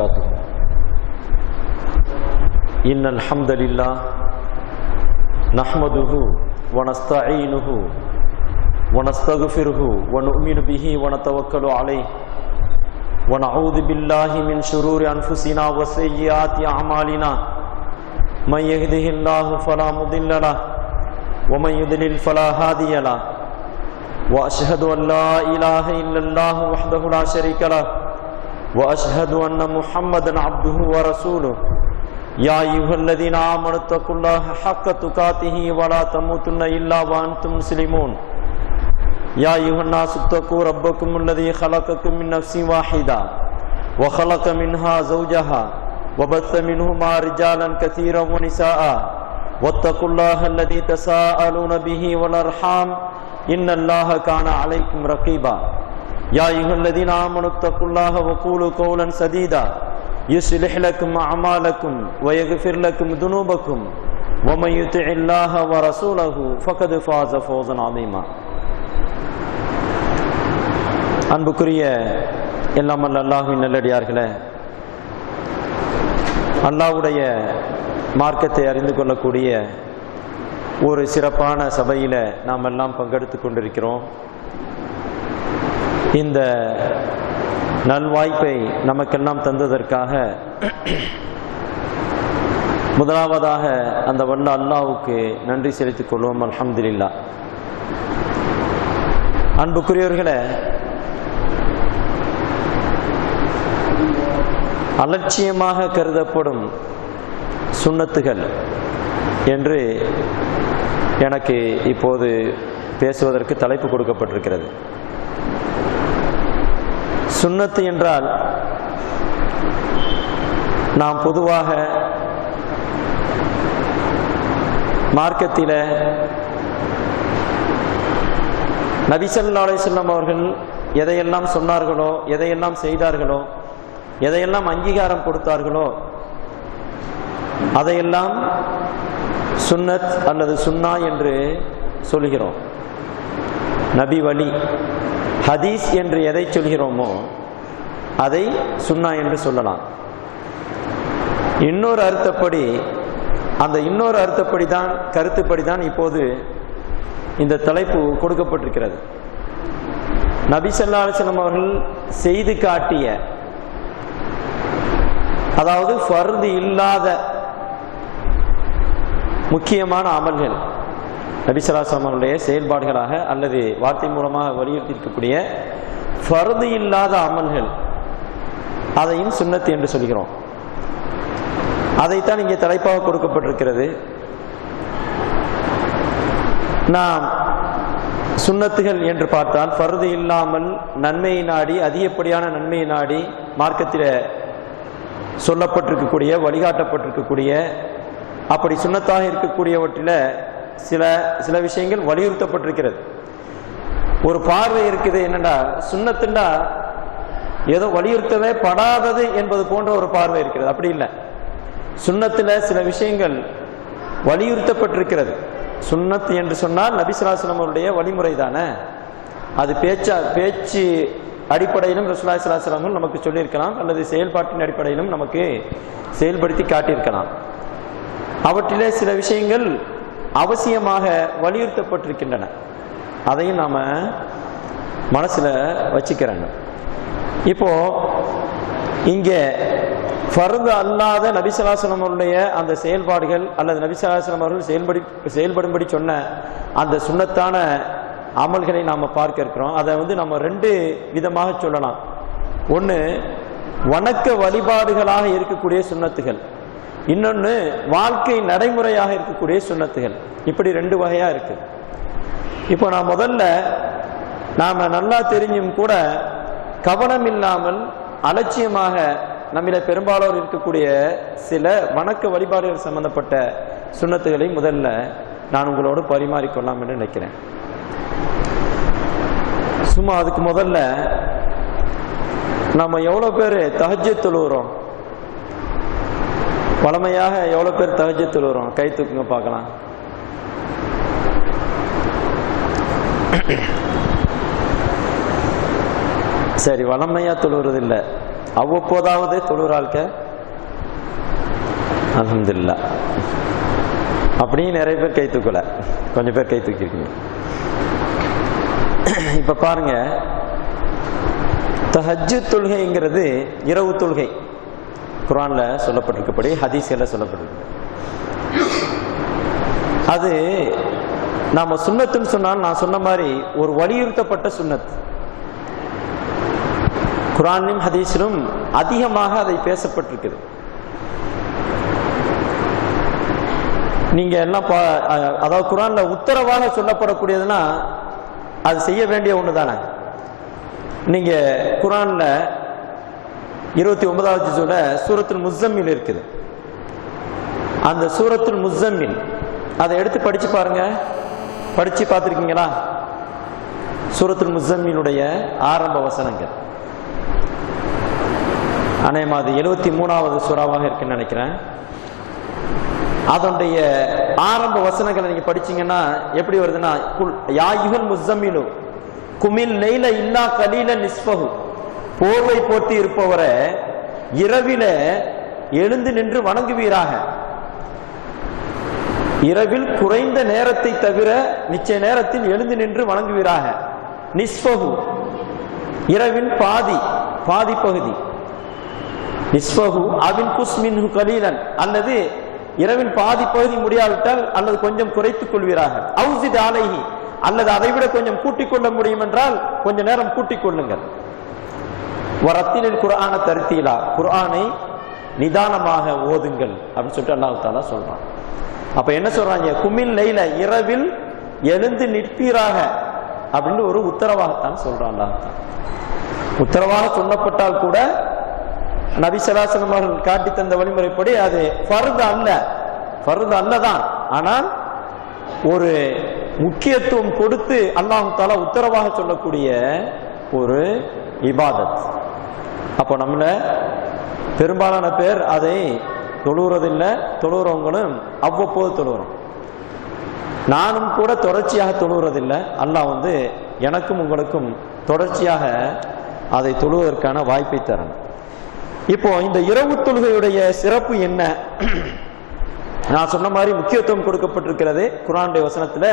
وبركاته. إن الحمد لله نحمده ونستعينه ونستغفره ونؤمن به ونتوكل عليه ونعوذ بالله من شرور أنفسنا وسيئات أعمالنا من يهده الله فلا مضل له ومن يضلل فلا هادي له وأشهد أن لا إله إلا الله وحده لا شريك له وأشهد أن محمدا عبده ورسوله. يا أيها الذين آمنوا اتقوا الله حق تقاته ولا تموتن إلا وأنتم مسلمون. يا أيها الناس اتقوا ربكم الذي خلقكم من نفس واحدة وخلق منها زوجها وبث منهما رجالا كثيرا ونساء واتقوا الله الذي تساءلون به والأرحام إن الله كان عليكم رقيبا. يا أيها الذين آمنوا اتقوا الله وقولوا قولا سديدا يصلح لكم أعمالكم ويغفر لكم ذنوبكم ومن يطع الله ورسوله فقد فاز فوزا عظيما. அன்புக்குரிய எல்லாம் அல்லாஹ்வின் நல்லடியார்களே, அல்லாஹ்வுடைய மார்க்கத்தை அறிந்து கொள்ளக்கூடிய ஒரு சிறப்பான சபையில் நாம் எல்லாம் பங்கெடுத்து கொண்டிருக்கிறோம். இந்த நல்வாய்ப்பை நமக்கெல்லாம் தந்ததற்காக முதலாவதாக அந்த வல்ல அல்லாஹ்வுக்கு நன்றி செலுத்திக் கொள்வோம். அல்ஹம்துலில்லாஹ். அன்புக்குரியவர்களே, அலட்சியமாக கருதப்படும் சுன்னத்துகள் என்று எனக்கு இப்போது பேசுவதற்கு தலைப்பு கொடுக்கப்பட்டிருக்கிறது. சுன்னத்து என்றால் நாம் பொதுவாக மார்க்கத்தில் நபி ஸல்லல்லாஹு அலைஹி வஸல்லம் அவர்கள் எதையெல்லாம் சொன்னார்களோ, எதையெல்லாம் செய்தார்களோ, எதையெல்லாம் அங்கீகாரம் கொடுத்தார்களோ அதையெல்லாம் சுன்னத் அல்லது சுன்னா என்று சொல்கிறோம். நபி வழி ஹதீஸ் என்று எதை சொல்கிறோமோ அதை சுன்னா என்று சொல்லலாம். இன்னொரு அர்த்தப்படி, அந்த இன்னொரு அர்த்தப்படி தான், கருத்துப்படி தான் இப்போது இந்த தலைப்பு கொடுக்கப்பட்டிருக்கிறது. நபி ஸல்லல்லாஹு அலைஹி வஸல்லம் அவர்கள் செய்து காட்டிய, அதாவது ஃபர்து இல்லாத முக்கியமான அமல்கள், நபி ஸல்லல்லாஹு அலைஹி வஸல்லம் அவர்களுடைய செயல்பாடுகளாக அல்லது வார்த்தை மூலமாக வலியுறுத்தியிருக்கக்கூடிய ஃபர்து இல்லாத அமல்கள், அதையும் சுன்னத் என்று சொல்கிறோம். அதைத்தான் இங்கே தலைப்பாக கொடுக்கப்பட்டிருக்கிறது. நாம் சுன்னத்துகள் என்று பார்த்தால் ஃபர்து இல்லாமல் நன்மையை நாடி, அதிகப்படியான நன்மையை நாடி மார்க்கத்தில் சொல்லப்பட்டிருக்கக்கூடிய, வழிகாட்டப்பட்டிருக்கக்கூடிய, அப்படி சுன்னத்தாக இருக்கக்கூடியவற்றில் சில விஷயங்கள் வலியுறுத்தப்பட்டிருக்கிறது. ஒரு பார்வை இருக்குது, என்னடா சுன்னத்துண்டா ஏதோ வலியுறுத்தவே படாதது என்பது போன்ற ஒரு பார்வை இருக்கிறது. அப்படி இல்லை. சுன்னத்தில் சில விஷயங்கள் வலியுறுத்தப்பட்டிருக்கிறது. சுன்னத் என்று சொன்னால் நபி ஸல்லல்லாஹு அலைஹி வஸல்லம் அவருடைய வழிமுறை தானே. அது பேச்சு அடிப்படையிலும் ரசூலுல்லாஹி ஸல்லல்லாஹு அலைஹி வஸல்லம் நமக்கு சொல்லியிருக்கலாம், அல்லது செயல்பாட்டின் அடிப்படையிலும் நமக்கு செயல்படுத்தி காட்டியிருக்கலாம். அவற்றிலே சில விஷயங்கள் அவசியமாக வலியுறுத்தப்பட்டிருக்கின்றன. அதையும் நாம் மனசில் வச்சுக்கிறாங்க. இப்போ இங்கே ஃபர்து அல்லாத நபி ஸல்லல்லாஹு அலைஹி வஸல்லம் அவருடைய அந்த செயல்பாடுகள் அல்லது நபி ஸல்லல்லாஹு அலைஹி வஸல்லம் அவர்கள் செயல்படும்படி சொன்ன அந்த சுன்னத்தான அமல்களை நாம் பார்க்க இருக்கிறோம். அதை நம்ம ரெண்டு விதமாக சொல்லலாம். ஒன்று வணக்க வழிபாடுகளாக இருக்கக்கூடிய சுன்னத்துகள், இன்னொன்று வாழ்க்கை நடைமுறையாக இருக்கக்கூடிய சுன்னத்துகள். இப்படி ரெண்டு வகையாக இருக்கு. இப்போ நான் முதல்ல நாம் நல்லா தெரிஞ்சும் கூட கவனம் இல்லாமல் அலட்சியமாக நம்மில பெரும்பாலோர் இருக்கக்கூடிய சில வணக்க வழிபாடுகள் சம்பந்தப்பட்ட சுன்னத்துகளை முதல்ல நான் உங்களோடு பரிமாறிக்கொள்ளலாம் என்று நினைக்கிறேன். சும்மா அதுக்கு முதல்ல நம்ம எவ்வளோ பேர் தஹஜ்ஜுத் தொழுகிறோம்? வளமையாக எவ்வளோ பேர் தஹஜ்ஜுத் தொழுகிறோம்? கை தூக்குங்க பார்க்கலாம். சரி, வளமையாக தொழுகிறது இல்லை, அவ்வப்போதாவது தொழுகிற ஆள்க அல்ஹம்துலில்லாஹ். அப்படியும் நிறைய பேர் கை தூக்கல, கொஞ்சம் பேர் கை தூக்கிருக்கீங்க. இப்ப பாருங்க, தஹஜ்ஜுத் தொழுகைங்கிறது இரவு தொழுகை. குர்ஆன்ல சொல்லப்பட்டிருக்கப்படி, ஹதீஸ்ல சொல்லப்பட்டிருக்கு. அது நாம சுன்னத்துன்னு சொன்னால், நான் சொன்ன மாதிரி ஒரு வலியுறுத்தப்பட்ட சுன்னத். குர்ஆனிலும் ஹதீஸிலும் அதிகமாக அதை பேசப்பட்டிருக்குது. நீங்க எல்லாம் அதாவது குர்ஆன்ல உத்தரவாக சொல்லப்படக்கூடியதுன்னா அது செய்ய வேண்டிய ஒண்ணு தானே. நீங்க குர்ஆன்ல 29வது ஜுஸ்ல சூரத்துல் முஸம்மில் இருக்குது. அந்த சூரத்துல் முஸம்மில் அதை எடுத்து படிச்சு பாருங்க. படிச்சு பார்த்துருக்கீங்களா? சூரத்துல் முஸம்மிலுடைய ஆரம்ப வசனங்கள் அநேகமாக 73வது சூறாவாக இருக்குன்னு நினைக்கிறேன். அதனுடைய ஆரம்ப வசனங்களை நீங்க படிச்சீங்கன்னா எப்படி வருதுன்னா, யா அய்யுஹல் முஸம்மிலு குமில் லைல இல்லா கலீலன் நிஸ்ஃபஹு, போர்வை போர்த்தி இருப்பவரை இரவில எழுந்து நின்று வணங்குவீராக. இரவில் குறைந்த நேரத்தை தவிர நிச்சய நேரத்தில் எழுந்து நின்று வணங்குவீராக. நிஸ்ஃபஹு, இரவின் பாதி பகுதி. நிஸ்ஃபஹு அவின் குஸ் மின்ஹு கலீலன், அல்லது இரவின் பாதி பகுதி முடியாவிட்டால் அல்லது கொஞ்சம் குறைத்துக் கொள்வீராக. அவுஸித் அலைஹி, அல்லது அதைவிட கொஞ்சம் கூட்டிக் கொள்ள முடியும் என்றால் கொஞ்ச நேரம் கூட்டிக் கொள்ளுங்கள். வரத்திலில் குர்ஆன தர்தீலா, குர்ஆனை நிதானமாக ஓதுங்கள் அப்படின்னு சொல்லிட்டு அல்லாஹ் தஆலா சொல்றான். அப்ப என்ன சொல்றாங்க? குமில் லைல, இரவில் எழுந்து நிற்பீராக அப்படின்னு ஒரு உத்தரவாகத்தான் சொல்றான் அல்லாஹ் தஆலா. உத்தரவாக சொல்லப்பட்டால் கூட நபி ஸல்லல்லாஹு அலைஹி வஸல்லம் அவர்கள் காட்டி தந்த வழிமுறைப்படி அது ஃபர்து அல்லதான். ஆனால் ஒரு முக்கியத்துவம் கொடுத்து அல்லாஹ் தஆலா உத்தரவாக சொல்லக்கூடிய ஒரு இபாதத். அப்போ நம்மள பெரும்பாலான பேர் அதை தொழுகிறதில்லை. தொழுகிறவங்களும் அவ்வப்போது தொழுகிறோம். நானும் கூட தொடர்ச்சியாக தொழுகிறதில்லை. அல்லாஹ் எனக்கும் உங்களுக்கும் தொடர்ச்சியாக அதை தொழுவதற்கான வாய்ப்பை தரணும். இப்போ இந்த இரவு தொழுகையுடைய சிறப்பு என்ன? நான் சொன்ன மாதிரி முக்கியத்துவம் கொடுக்கப்பட்டிருக்கிறது. குர்ஆனுடைய வசனத்துல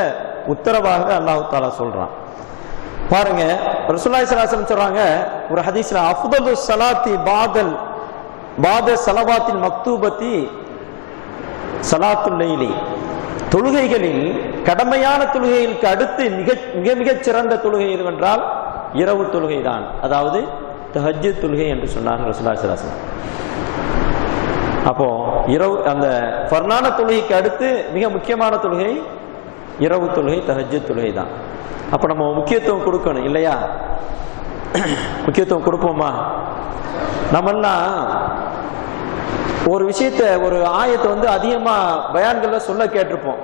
உத்தரவாக அல்லாஹ் தஆலா சொல்றான். பாருங்க, ரசூலுல்லாஹி ஸல்லல்லாஹு அலைஹி வஸல்லம் சொல்றாங்க ஒரு ஹதீஸ்ல, அஃதலு ஸலாத்தி பாத ஸலவாத்தில் மக்தூபத்தி ஸலாத்துல் லைலி, தொழுகைகளில் கடமையான தொழுகைகளுக்கு அடுத்து மிக சிறந்த தொழுகை எதுவென்றால் இரவு தொழுகை தான். அதாவது தஹஜ்ஜுத் தொழுகை என்று சொன்னார்கள் ரசூலுல்லாஹி ஸல்லல்லாஹு அலைஹி வஸல்லம். அப்போ இரவு, அந்த ஃபர்லான தொழுகைக்கு அடுத்து மிக முக்கியமான தொழுகை இரவு தொழுகை, தஹஜ்ஜுத் தொழுகை தான். அப்ப நம்ம முக்கியத்துவம் கொடுக்கணும் இல்லையா? முக்கியத்துவம் கொடுப்போமா? நம்மெல்லாம் ஒரு விஷயத்த, ஒரு ஆயத்தை அதிகமா பயான்கள்ல சொல்ல கேட்டிருப்போம்.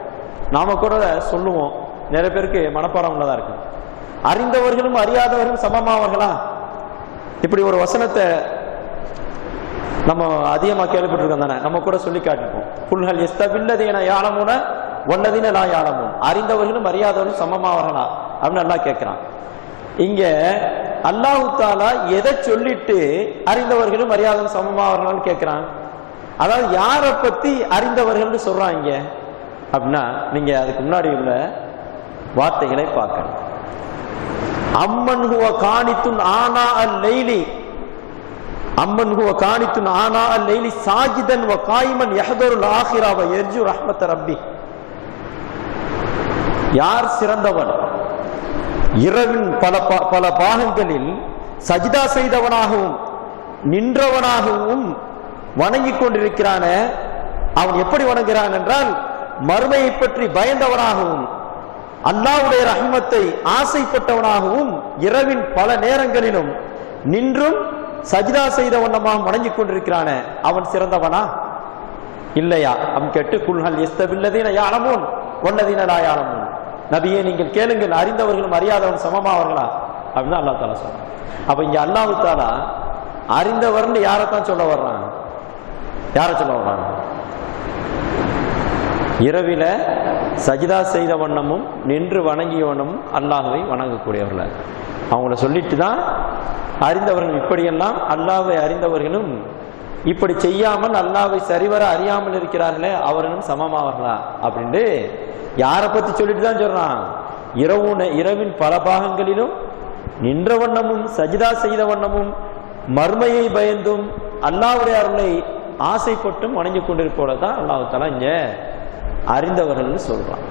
நாம கூட சொல்லுவோம். நிறைய பேருக்கு மனப்பாடம் உள்ளதா இருக்கு. அறிந்தவர்களும் அறியாதவர்களும் சமமாவர்களா? இப்படி ஒரு வசனத்தை நம்ம அதிகமா கேள்விப்பட்டிருக்கோம் தானே. நம்ம கூட சொல்லி காட்டிருப்போம். குல்ஹல் யஸ்தபில்லதீன யாலமுன வல்லதீன லா யாலமுன், அறிந்தவர்களும் அறியாதவர்களும் சமமாவர்களா அப்படின்னு அல்லாஹ் கேட்கிறான். இங்க அல்லாஹ் தஆலா எதை சொல்லிட்டு அறிந்தவர்களும் அறியாதவர்களும் சமமாவர்களான்னு கேட்கிறான்? அதாவது யாரை பத்தி அறிந்தவர்கள் சொல்றாங்க அப்படின்னா, நீங்க அதுக்கு முன்னாடி உள்ள வார்த்தைகளை பார்க்கணும். அம்மன் ஹுவ கானித்துன் ஆனா அல் லைலி, அம்மன் ஹுவ கானித்துன் ஆனா அல் லைலி சாஜிதன் வ காயிமன் யஹ்தருல் ஆখিরা வ யர்ஜு ரஹ்மத் ரப்பி. யார் சிறந்தவன்? இரவின் பல பாகங்களில் சஜிதா செய்தவனாகவும் நின்றவனாகவும் வணங்கிக் கொண்டிருக்கிறான. அவன் எப்படி வணங்குகிறான் என்றால், மறுமையை பற்றி பயந்தவனாகவும் அல்லாஹ்வுடைய ரஹ்மத்தை ஆசைப்பட்டவனாகவும் இரவின் பல நேரங்களிலும் நின்றும் சஜிதா செய்த வண்ணமாக வணங்கிக் கொண்டிருக்கிறான. அவன் சிறந்தவனா இல்லையா அவன் கேட்டு, குல்ஹல் யஸ்தபில்லதீன யாலமுன் வல்லதீன லா யாலமுன், நபியே நீங்கள் கேளுங்கள், அறிந்தவர்களும் அறியாதவன் சமமாவர்களா அப்படின்னு அல்லாஹ் தஆலா சொல்றான். அப்ப இங்க அல்லாஹ் தஆலா அறிந்தவர்னு யாரைத்தான் சொல்ல வர்றான்? யாரை சொல்ல வர்றான்? இரவில சஜிதா செய்த வண்ணமும் நின்று வணங்கிய வண்ணமும் அல்லாஹ்வை வணங்கக்கூடியவர்கள். அவங்கள சொல்லிட்டு தான் அறிந்தவர்கள் இப்படியெல்லாம் அல்லாஹ்வை அறிந்தவர்களும் இப்படி செய்யாமல் அல்லாஹ்வை சரிவர அறியாமல் இருக்கிறார்களே அவர்களும் சமமாவர்களா அப்படின்ட்டு யாரை பத்தி சொல்லிட்டு தான் சொல்றான். இரவின் பல பாகங்களிலும் நின்ற வண்ணமும் சஜிதா செய்த வண்ணமும் மர்மையை பயந்தும் அல்லாஹ்வுடைய அருளை ஆசைப்பட்டும் வணங்கி கொண்டிருப்போலதான் அல்லாஹ் தஆலா இங்க அறிந்தவர்கள் சொல்றான்.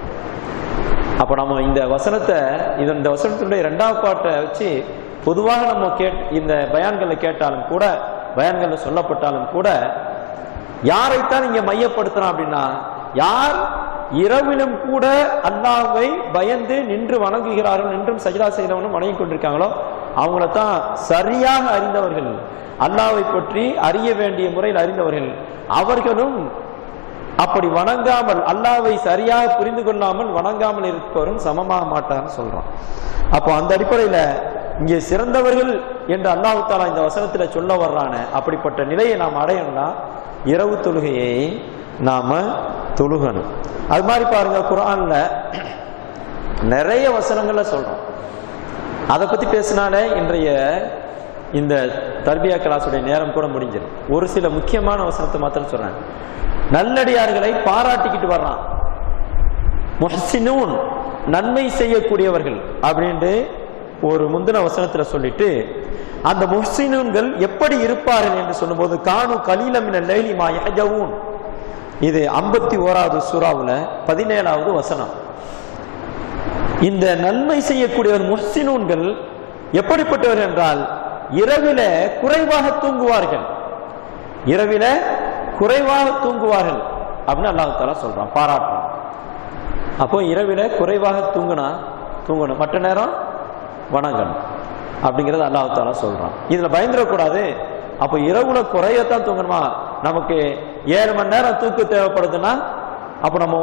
அப்ப நம்ம இந்த வசனத்தை இந்த வசனத்தினுடைய 2வது பாட்டை வச்சு பொதுவாக நம்ம இந்த பயான்களை கேட்டாலும் கூட, பயான்கள் சொல்லப்பட்டாலும் கூட, யாரைத்தான் இங்க மையப்படுத்துறான் அப்படின்னா, யார் இரவிலும் கூட அல்லாஹ்வை பயந்து நின்று வணங்குகிறார்கள், நின்றும் சஜிதா செய்தவனும் வணங்கி கொண்டிருக்காங்களோ அவங்களத்தான் சரியாக அறிந்தவர்கள், அல்லாஹ்வை பற்றி அறிய வேண்டிய முறையில் அறிந்தவர்கள். அவர்களும் அப்படி வணங்காமல், அல்லாஹ்வை சரியாக புரிந்து கொள்ளாமல் வணங்காமல் இருப்பவரும் சமமாக மாட்டார்னு சொல்றான். அப்போ அந்த அடிப்படையில இங்கே சிறந்தவர்கள் என்று அல்லாஹ் தஆலா இந்த வசனத்துல சொல்ல வர்றான அப்படிப்பட்ட நிலையை நாம் அடையணும்னா இரவு தொழுகையை நாம தொழுகணும். அது மாதிரி பாருங்க, குர்ஆன்ல நிறைய வசனங்கள்ல சொல்றோம். அதை பத்தி பேசினாலே இன்றைய இந்த தர்பியா கிளாஸுடைய நேரம் கூட முடிஞ்சிடும். ஒரு சில முக்கியமான வசனத்தை மாத்திரம் சொல்றேன். நல்லடியார்களை பாராட்டிக்கிட்டு வர்றான். முஹ்சினூன், நன்மை செய்யக்கூடியவர்கள் அப்படின்ட்டு ஒரு முந்தின வசனத்துல சொல்லிட்டு, அந்த முஹ்சினூன்கள் எப்படி இருப்பார்கள் என்று சொல்லும்போது, கானு கலீலம் மினல் லைலி மா யஹ்ஜவூன், இது 51வது சூராவுல 17வது வசனம். இந்த நன்மை செய்யக்கூடியவர் முஹ்சினூன்கள் எப்படிப்பட்டவர்கள் என்றால், இரவில குறைவாக தூங்குவார்கள், இரவில குறைவாக தூங்குவார்கள் அப்படின்னு அல்லாஹ் தஆலா சொல்றான், பாராட்டுறான். அப்போ இரவில குறைவாக தூங்கணும், மற்ற நேரம் வணங்கணும் அப்படிங்கிறது அல்லாஹ் தஆலா சொல்றான். இதுல பயந்துடக்கூடாது. அப்போ இரவுல குறையத்தான் தூங்கணுமா? நமக்கு 7 மணி நேரம் தூக்கம் தேவைப்படுதுன்னா அப்போ நம்ம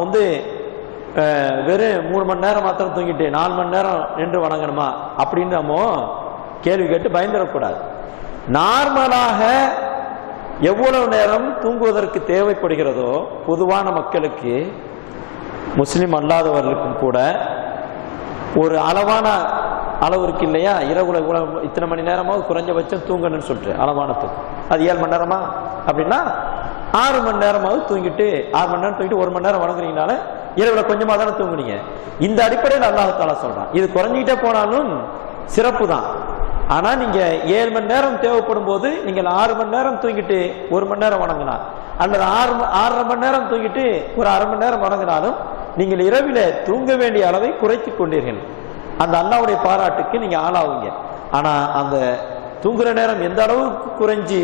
வெறும் 3 மணி நேரம் மாத்திரம் தூங்கிட்டு 4 மணி நேரம் நின்று வணங்கணுமா அப்படின்னு நம்ம கேள்வி கேட்டு பயந்துடக்கூடாது. நார்மலாக எவ்வளவு நேரம் தூங்குவதற்கு தேவைப்படுகிறதோ பொதுவான மக்களுக்கு, முஸ்லிம் அல்லாதவர்களுக்கும் கூட ஒரு அளவான அளவு இருக்கு இல்லையா? இரவுல இத்தனை மணி நேரமாவது குறைஞ்சபட்சம் தூங்கணும்னு சொல்லிட்டு அளவான தூக்கம். அது 7 மணி நேரமா அப்படின்னா 6 மணி நேரமாவது தூங்கிட்டு, 6 மணி நேரம் தூங்கிட்டு 1 மணி நேரம் வணங்குறீங்கனால இரவுல கொஞ்சமா தானே தூங்குனீங்க. இந்த அடிப்படையில் அல்லாஹ் தஆலா சொல்றான். இது குறைஞ்சிக்கிட்டே போனாலும் சிறப்பு தான். ஆனா நீங்க 7 மணி நேரம் தேவைப்படும் போது நீங்கள் 6 மணி நேரம் தூங்கிட்டு 1 மணி நேரம் வணங்கினா, அல்லது 6.5 மணி நேரம் தூங்கிட்டு ஒரு அரை மணி நேரம் வணங்கினாலும் நீங்கள் இரவில தூங்க வேண்டிய அளவை குறைத்து கொண்டீர்கள். அந்த அல்லாஹ்வுடைய பாராட்டுக்கு நீங்க ஆளாவீங்க. ஆனா அந்த தூங்குற நேரம் எந்த அளவுக்கு குறைஞ்சி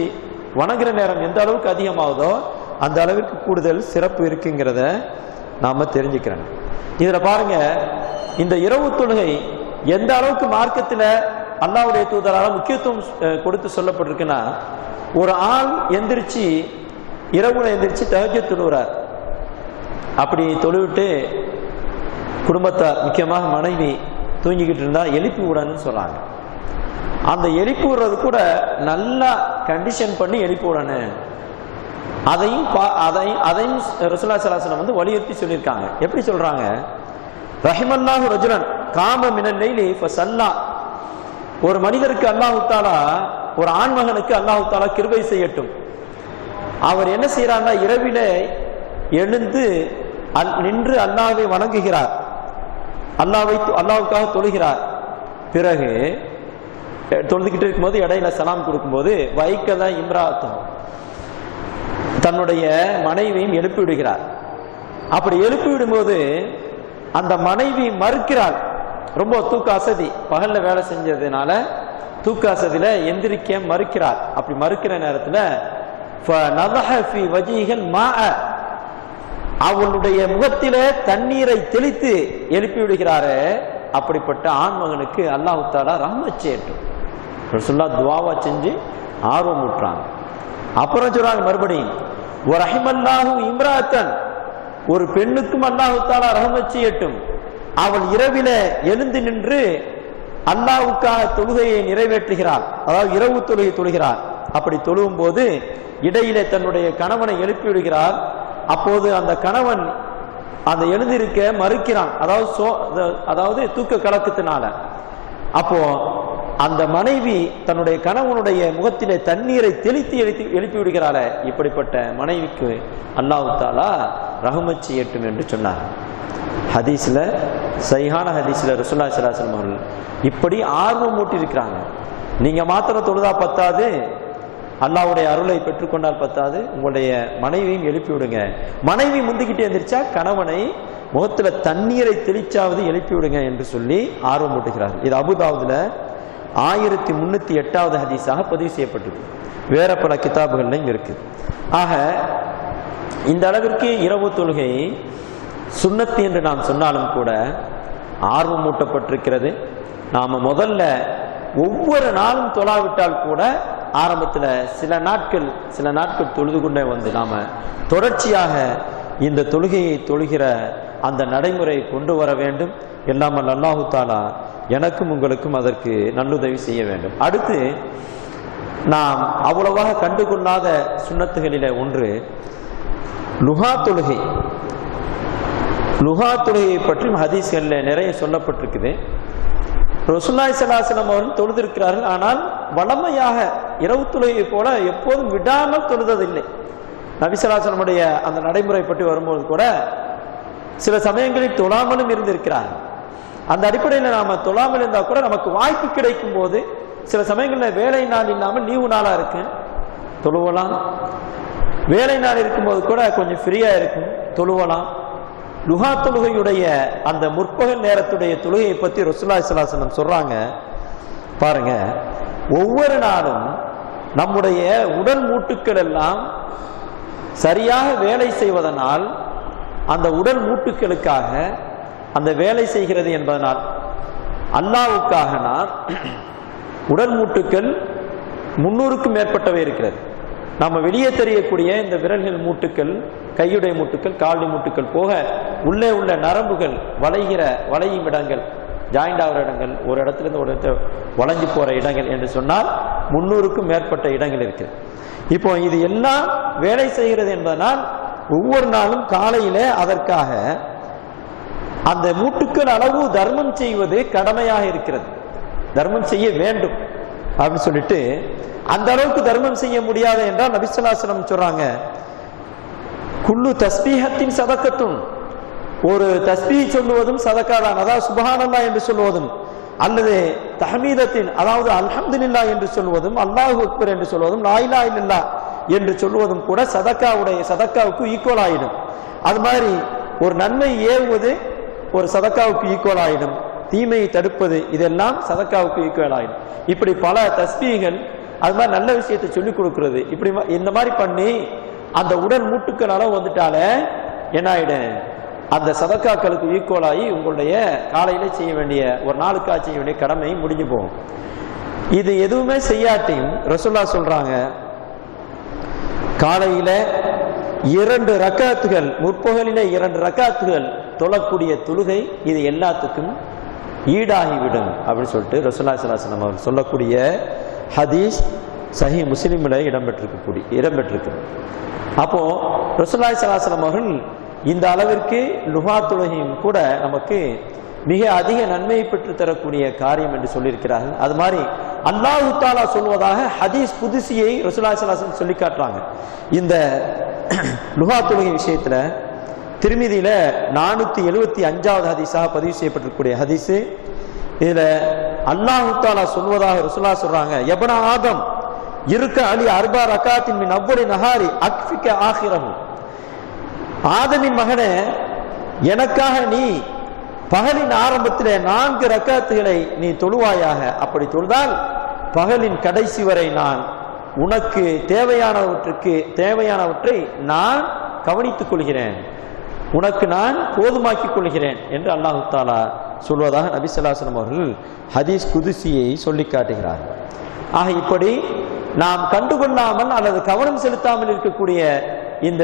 வணங்குற நேரம் எந்த அளவுக்கு அதிகமாகுதோ அந்த அளவிற்கு கூடுதல் சிறப்பு இருக்குங்கிறத நாம தெரிஞ்சுக்கிறோம். இதுல பாருங்க, இந்த இரவு தொழுகை எந்த அளவுக்கு மார்க்கத்துல அல்லாஹ்வுடைய தூதரால முக்கியத்துவம் கொடுத்து சொல்லப்பட்டிருக்குன்னா, ஒரு ஆள் எந்திரிச்சு இரவுல எந்திரிச்சு தஹஜ்ஜுத் தொழுகிறார். அப்படி தொழுவிட்டு குடும்பத்தார், முக்கியமாக மனைவி தூங்கிக்கிட்டு இருந்தா எழுப்பி விடணும்னு சொல்றாங்க. அந்த எழுப்பி விடுறது கூட நல்லா கண்டிஷன் பண்ணி எழுப்பி விடணும். அதையும் ரசூலுல்லாஹி ஸல்லல்லாஹு அலைஹி வஸல்லம் வலியுறுத்தி சொல்லியிருக்காங்க. எப்படி சொல்றாங்க? ரஹிமல்லாஹு ரஜுலன் காம மினல் லைலி ஃபஸல்லா, ஒரு மனிதருக்கு அல்லாஹ் தஆலா, ஒரு ஆண்மகனுக்கு அல்லாஹ் தஆலா கிருபை செய்யட்டும். அவர் என்ன செய்யறாருன்னா, இரவிலே எழுந்து நின்று அல்லாஹ்வை வணங்குகிறார், அல்லாஹ்வுக்காக தொழுகிறார். பிறகு தொழுதுகிட்டு இருக்கும்போது இடையில சலாம் கொடுக்கும்போது வைக்கதா இம்ராத்தும், தன்னுடைய மனைவியும் எழுப்பி விடுகிறார். அப்படி எழுப்பி விடும்போது அந்த மனைவி மறுக்கிறாள். ரொம்ப தூக்க அசதி, பகல்ல வேலை செஞ்சதுனால தூக்க அசதியில எந்திரிக்க மறுக்கிறார். அப்படி மறுக்கிற நேரத்துல அவளுடைய முகத்திலே தண்ணீரை தெளித்து எழுப்பி விடுகிறாரு. அப்படிப்பட்ட ஆண்மகனுக்கு அல்லாஹ் தஆலா ரஹ்மத் செய்யட்டும் ரசூலுல்லாஹ் துஆவா செஞ்சு ஆர்வம் ஊட்டுறாங்க. அப்புறம் சொல்றாங்க மறுபடியும், ரஹிமல்லாஹு இம்ராத்தன், ஒரு பெண்ணுக்கும் அல்லாஹ் தஆலா ரஹ்மத் செய்யட்டும், அவள் இரவில எழுந்து நின்று அல்லாஹ்வுக்காக தொழுகையை நிறைவேற்றுகிறாள், அதாவது இரவு தொழுகை தொழுகிறாள். அப்படி தொழுவும் போது இடையிலே தன்னுடைய கணவனை எழுப்பி விடுகிறார். அப்போது அந்த கணவன் அந்த எழுந்திருக்க மறுக்கிறான், அதாவது தூக்க கலக்கத்தினால. அப்போ அந்த மனைவி தன்னுடைய கணவனுடைய முகத்திலே தண்ணீரை தெளித்து எழுப்பி விடுகிறாளே, இப்படிப்பட்ட மனைவிக்கு அல்லாஹ் தஆலா ரஹ்மத் செய்யட்டும் என்று சொன்னார். ஹதீஸ்ல, சஹீஹான ஹதீஸ்ல ரசூலுல்லாஹி ஸல்லல்லாஹு அலைஹி வஸல்லம் அவர்கள் இப்படி ஆர்வம் ஊட்டி இருக்கிறாங்க. நீங்க மாத்திரம் தொழுதா பத்தாது, அல்லாஹ்வுடைய அருளை பெற்றுக்கொண்டால் பத்தாது, உங்களுடைய மனைவியும் எழுப்பி விடுங்க. மனைவி முந்திக்கிட்டே எந்திரிச்சா கணவனை முகத்துல தண்ணீரை தெளிச்சாவது எழுப்பி விடுங்க என்று சொல்லி ஆர்வம் ஊட்டுகிறார்கள். இது அபூதாவுதுல 1308வது ஹதீஸாக பதிவு செய்யப்பட்டிருக்கு. வேற பல கிதாபுகள்லையும் இருக்கு. ஆக இந்த அளவிற்கு இரவு தொழுகை சுன்னத்து என்று நாம் சொன்னாலும் கூட ஆர்வம் ஊட்டப்பட்டிருக்கிறது. நாம முதல்ல ஒவ்வொரு நாளும் தொழாவிட்டால் கூட ஆரம்பத்தில் சில நாட்கள் தொழுது கொண்டே வந்து நாம தொடர்ச்சியாக இந்த தொழுகையை தொழுகிற அந்த நடைமுறை கொண்டு வர வேண்டும். எல்லாமல் அல்லாஹு தஆலா எனக்கும் உங்களுக்கும் அதற்கு நல்லுதவி செய்ய வேண்டும். அடுத்து நாம் அவ்வளவாக கண்டுகொள்ளாத சுன்னத்துகளிலே ஒன்று லுஹா தொழுகை. லுஹா தொழுகையை பற்றி ஹதீஸ்களில் நிறைய சொல்லப்பட்டிருக்குது. ரசூலுல்லாஹி ஸல்லல்லாஹு அலைஹி வஸல்லம் அவர்கள் தொழுதிருக்கிறார்கள். ஆனால் வளமையாக இரவு தொழுகை போல எப்போதும் விடாமல் தொழுததில்லை. நபி ஸல்லல்லாஹு அலைஹி வஸல்லமுடைய அந்த நடைமுறை பற்றி வரும்போது கூட சில சமயங்களில் தொழாமலும் இருந்திருக்கிறார்கள். அந்த அடிப்படையில் நாம தொழாமல் இருந்தால் கூட நமக்கு வாய்ப்பு கிடைக்கும் போது சில சமயங்களில் வேலை நாள் இல்லாமல் லீவு நாளா இருக்கு, தொழுவலாம். வேலை நாள் இருக்கும்போது கூட கொஞ்சம் ஃப்ரீயா இருக்கும், தொழுவலாம். லுஹா தொழுகையுடைய அந்த முற்பகல் நேரத்துடைய தொழுகையை பற்றி ரசூலுல்லாஹி ஸல்லல்லாஹு அலைஹி வஸல்லம் சொல்றாங்க பாருங்க. ஒவ்வொரு நாளும் நம்முடைய உடல் மூட்டுக்கள் எல்லாம் சரியாக வேலை செய்வதனால், அந்த உடல் மூட்டுக்களுக்காக அந்த வேலை செய்கிறது என்பதனால், அல்லாஹ்வுக்காக நாம் உடல் மூட்டுக்கள் 300க்கும் மேற்பட்டவை இருக்கிறது. நம்ம வெளியே தெரியக்கூடிய இந்த விரல்கள் மூட்டுக்கள், கையுடைய மூட்டுக்கள், காலுடைய மூட்டுக்கள் போக உள்ளே உள்ள நரம்புகள் வளையும் இடங்கள், ஜாயிண்ட் ஆகிற இடங்கள், ஒரு இடத்துலேருந்து ஒரு இடத்துல வளைஞ்சு போற இடங்கள் என்று சொன்னால் 300க்கும் மேற்பட்ட இடங்கள் இருக்கு. இப்போ இது எல்லாம் வேலை செய்கிறது என்பதனால் ஒவ்வொரு நாளும் காலையில அதற்காக அந்த மூட்டுக்கள் அளவு தர்மம் செய்வது கடமையாக இருக்கிறது. தர்மம் செய்ய வேண்டும் அப்படின்னு சொல்லிட்டு, அந்த அளவுக்கு தர்மம் செய்ய முடியாது என்றால் நபி ஸல்லல்லாஹு அலைஹி வஸல்லம் சொல்றாங்க, குல்லு தஸ்பீஹத்தின் சதக்கத்துன், ஒரு தஸ்பீஹ் சொல்லுவதும் சதக்கா தான். அதாவது சுப்ஹானல்லாஹ் என்று சொல்வதும், அல்லது தஹ்மீதத்தின், அதாவது அல்ஹம்துலில்லாஹ் என்று சொல்வதும், அல்லாஹு அக்பர் என்று சொல்வதும், லா இலாஹா இல்லல்லாஹ் என்று சொல்வதும் கூட சதக்காவுக்கு ஈக்குவல் ஆயிடும். அது மாதிரி ஒரு நன்மை ஏவுவது ஒரு சதக்காவுக்கு ஈக்குவல் ஆயிடும், தீமையை தடுப்பது இதெல்லாம் சதக்காவுக்கு ஈக்குவல் ஆயிடும். இப்படி பல தஸ்பீகள், அது மாதிரி நல்ல விஷயத்தை சொல்லிக் கொடுக்கிறது, இப்படி இந்த மாதிரி பண்ணி அந்த உடல் மூட்டுக்கள் அளவு வந்துட்டாலே என்ன ஆயிடும், அந்த சதக்காக்களுக்கு ஈக்குவல் ஆகி உங்களுடைய காலையில செய்ய வேண்டிய, ஒரு நாளுக்காக செய்ய வேண்டிய கடமை முடிஞ்சு போகும். இது எதுவுமே செய்யாட்டியும் ரசூலுல்லாஹ் சொல்றாங்க, காலையில 2 ரக்காத்துகள், முற்பகலில 2 ரக்காத்துகள் தொழக்கூடிய தொழுகை இது எல்லாத்துக்கும் ஈடாகிவிடும் அப்படின்னு சொல்லிட்டு ரசூலுல்லாஹி ஸல்லல்லாஹு அலைஹி வஸல்லம் அவர் சொல்லக்கூடிய ஹதீஸ் சஹீஹ் முஸ்லிம்ல இடம்பெற்றிருக்கு. அப்போ ரசூலுல்லாஹி ஸல்லல்லாஹு அலைஹி வஸல்லம் அவர்கள் இந்த அளவிற்கு லுஹா தொழுகையும் கூட நமக்கு மிக அதிக நன்மையை பெற்று தரக்கூடிய காரியம் என்று சொல்லியிருக்கிறார்கள். அது மாதிரி அல்லாஹ் தஆலா சொல்வதாக ஹதீஸ் குதுசியை ரசூலுல்லாஹி ஸல்லல்லாஹு அலைஹி வஸல்லம் சொல்லி காட்டுறாங்க. இந்த லுஹா தொழுகை விஷயத்துல திருமிதியில 475வது ஹதீஸாக பதிவு செய்யப்பட்டிருக்கக்கூடிய ஹதீஸ். இதுல அல்லாஹ் தஆலா சொல்வதாக ரசூலுல்லாஹ் சொல்றாங்க, யப்ன ஆதம் இருக்க அலி அர்பா ரகாத்தின் மின் அவ்வலி நஹாரி அக்ஃபிக ஆகிரஹு, ஆதமின் மகனே, எனக்காக நீ பகலின் ஆரம்பத்திலே 4 ரக்காத்துகளை நீ தொழுவாயாக. அப்படி தொழுதால் பகலின் கடைசி வரை நான் உனக்கு தேவையானவற்றை நான் கவனித்துக் கொள்கிறேன், உனக்கு நான் போதுமாக்கிக் கொள்கிறேன் என்று அல்லாஹ் தஆலா சொல்வதாக நபி ஸல்லல்லாஹு அலைஹி வஸல்லம் அவர்கள் ஹதீஸ் குதுசியை சொல்லி காட்டுகிறார்கள். ஆக இப்படி நாம் கண்டுகொள்ளாமல் அல்லது கவனம் செலுத்தாமல் இருக்கக்கூடிய இந்த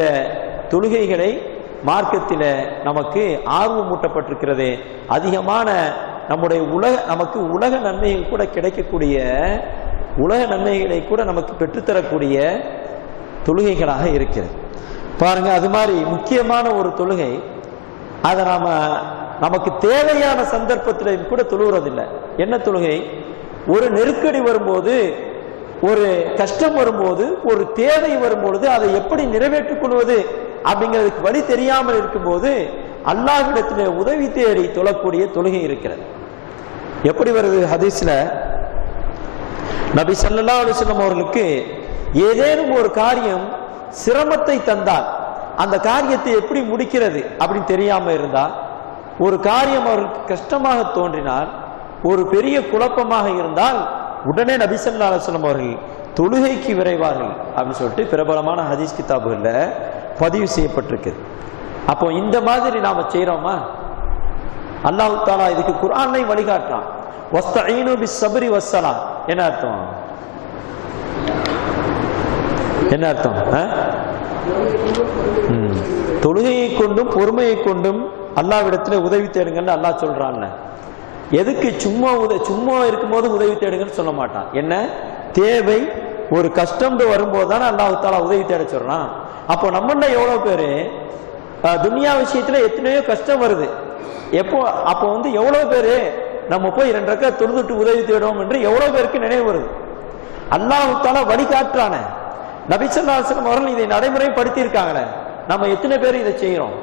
தொழுகைகளை மார்க்கத்தில் நமக்கு ஆர்வம் ஊட்டப்பட்டிருக்கிறது. அதிகமான நம்முடைய நமக்கு உலக நன்மைகள் கூட கிடைக்கக்கூடிய, உலக நன்மைகளை கூட நமக்கு பெற்றுத்தரக்கூடிய தொழுகைகளாக இருக்கிறது. பாருங்க, அது மாதிரி முக்கியமான ஒரு தொழுகை, அதை நமக்கு தேவையான சந்தர்ப்பத்திலையும் கூட தொழுகிறதில்லை. என்ன தொழுகை? ஒரு நெருக்கடி வரும்போது, ஒரு கஷ்டம் வரும்போது, ஒரு தேவை வரும்பொழுது அதை எப்படி நிறைவேற்றிக் கொள்வது அப்படிங்கிறதுக்கு வழி தெரியாமல் இருக்கும்போது அல்லாஹ்விடத்திலே உதவி தேடி தொழக்கூடிய தொழுகை இருக்கிறது. எப்படி வருது ஹதீஸ்ல, நபி ஸல்லல்லாஹு அலைஹி வஸல்லம் அவர்களுக்கு ஏதேனும் ஒரு காரியம் சிரமத்தை தந்தால் அந்த காரியத்தை எப்படி முடிக்கிறது அப்படின்னு தெரியாம இருந்தா, ஒரு காரியம் அவருக்கு கஷ்டமாக தோன்றினால், ஒரு பெரிய குழப்பமாக இருந்தால் உடனே நபி ஸல்லல்லாஹு அலைஹி வஸல்லம் அவர்கள் தொழுகைக்கு விரைவார்கள் அப்படின்னு சொல்லிட்டு பிரபலமான ஹதீஸ் கிதாபுகள்ல பதிவு செய்யப்பட்டிருக்கு. அப்போ இந்த மாதிரி நாம செய்யறோமா? அல்லாஹ் தஆலா இதுக்கு குர்ஆன்ல வழிகாட்டுறான். வஸ்தஈனு பிஸ்ஸப்ரி வஸ்ஸலாம். என்ன அர்த்தம்? என்ன அர்த்தம்? தொழுகையை கொண்டும் பொறுமையை கொண்டும் அல்லாஹ்விடத்துல உதவி தேடுங்கன்னு அல்லாஹ் சொல்றான்ல. எதுக்கு சும்மா இருக்கும்போது உதவி தேடுங்கன்னு சொல்ல மாட்டான். என்ன தேவை, ஒரு கஷ்டம் வரும்போது தானே அல்லாஹ் தஆலா உதவி தேட சொல்றான். அப்போ நம்மள எவ்வளவு பேரு துனியா விஷயத்துல எத்தனையோ கஷ்டம் வருது, அப்போ எவ்வளவு பேரு நம்ம போய் 2 ரக்காத் தொழுதுட்டு உதவி தேடுவோம் என்று எவ்வளவு பேருக்கு நினைவு வருது. அல்லாஹ் தஆலா வழிகாட்டுறானே, நபி ஸல்லல்லாஹு அலைஹி வஸல்லம் அவர்கள் இதை நடைமுறைப்படுத்தி இருக்காங்களே, நம்ம எத்தனை பேர் இதை செய்யறோம்?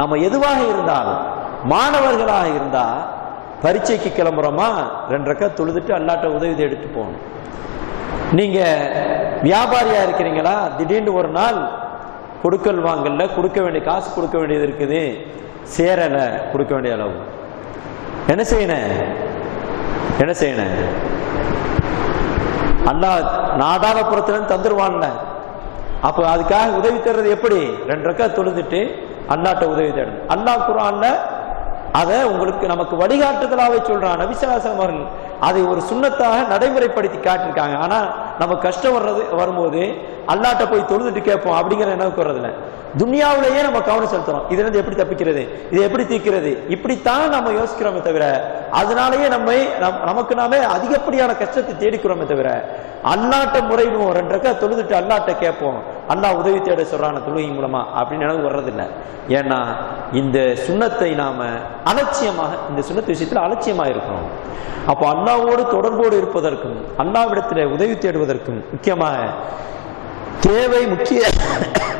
நம்ம எதுவாக இருந்தாலும், மாணவர்களாக இருந்தா பரீட்சைக்கு கிளம்புறோமா 2 ரக்காத் தொழுதுட்டு அல்லாஹ்ட்ட உதவி தேடிட்டு போகணும். நீங்க வியாபாரியா இருக்கிறீங்களா, திடீர்னு ஒரு நாள் கொடுக்கல் வாங்கல, கொடுக்க வேண்டிய காசு கொடுக்க வேண்டியது இருக்குது, சேரல கொடுக்க வேண்டிய அளவு, என்ன செய்யணும்? அல்லாஹ் நாடாளப்புறத்துல தந்துருவான்ல. அப்ப அதுக்காக உதவி தேடுறது எப்படி? 2 ரக்காத் தொழுதுட்டு அல்லாஹ்ட்ட உதவி தேடணும். அல்லாஹ் குர்ஆன்ல அதை உங்களுக்கு நமக்கு வழிகாட்டுதலாவே சொல்றான். நபி ஸல்லல்லாஹு அலைஹி வஸல்லம் அவர்கள் அதை ஒரு சுன்னத்தாக நடைமுறைப்படுத்தி காட்டிருக்காங்க. ஆனா நம்ம கஷ்டம் வரும்போது அல்லாஹ்ட்ட போய் தொழுதுட்டு கேட்போம் அப்படிங்கிற நினைவுக்கு வர்றதில்ல. துன்யாவிலேயே நம்ம கவனம் செலுத்துறோம். இதுல இருந்து எப்படி தப்பிக்கிறது, இதை எப்படி தீர்க்கிறது, இப்படித்தான் நம்ம யோசிக்கிறோமே தவிர, அதனாலேயே நமக்கு நாமே அதிகப்படியான கஷ்டத்தை தேடிக்கிறோமே தவிர, அல்லாஹ்ட்ட முறையிடுவோம், 2 ரக்காத் தொழுதுட்டு அல்லாஹ்ட்ட கேட்போம், அல்லாஹ் உதவி தேட சொல்றான தொழுகை மூலமா அப்படின்னு நினைவு வர்றதில்லை. ஏன்னா இந்த சுன்னத்தை நாம அலட்சியமாக, இந்த சுன்னத்து விஷயத்துல அலட்சியமாக இருக்கிறோம். அப்போ அல்லாஹ்வோடு தொடர்போடு இருப்பதற்கும் அல்லாஹ்விடத்துல உதவி தேடுவதற்கும் முக்கியமாக தேவை,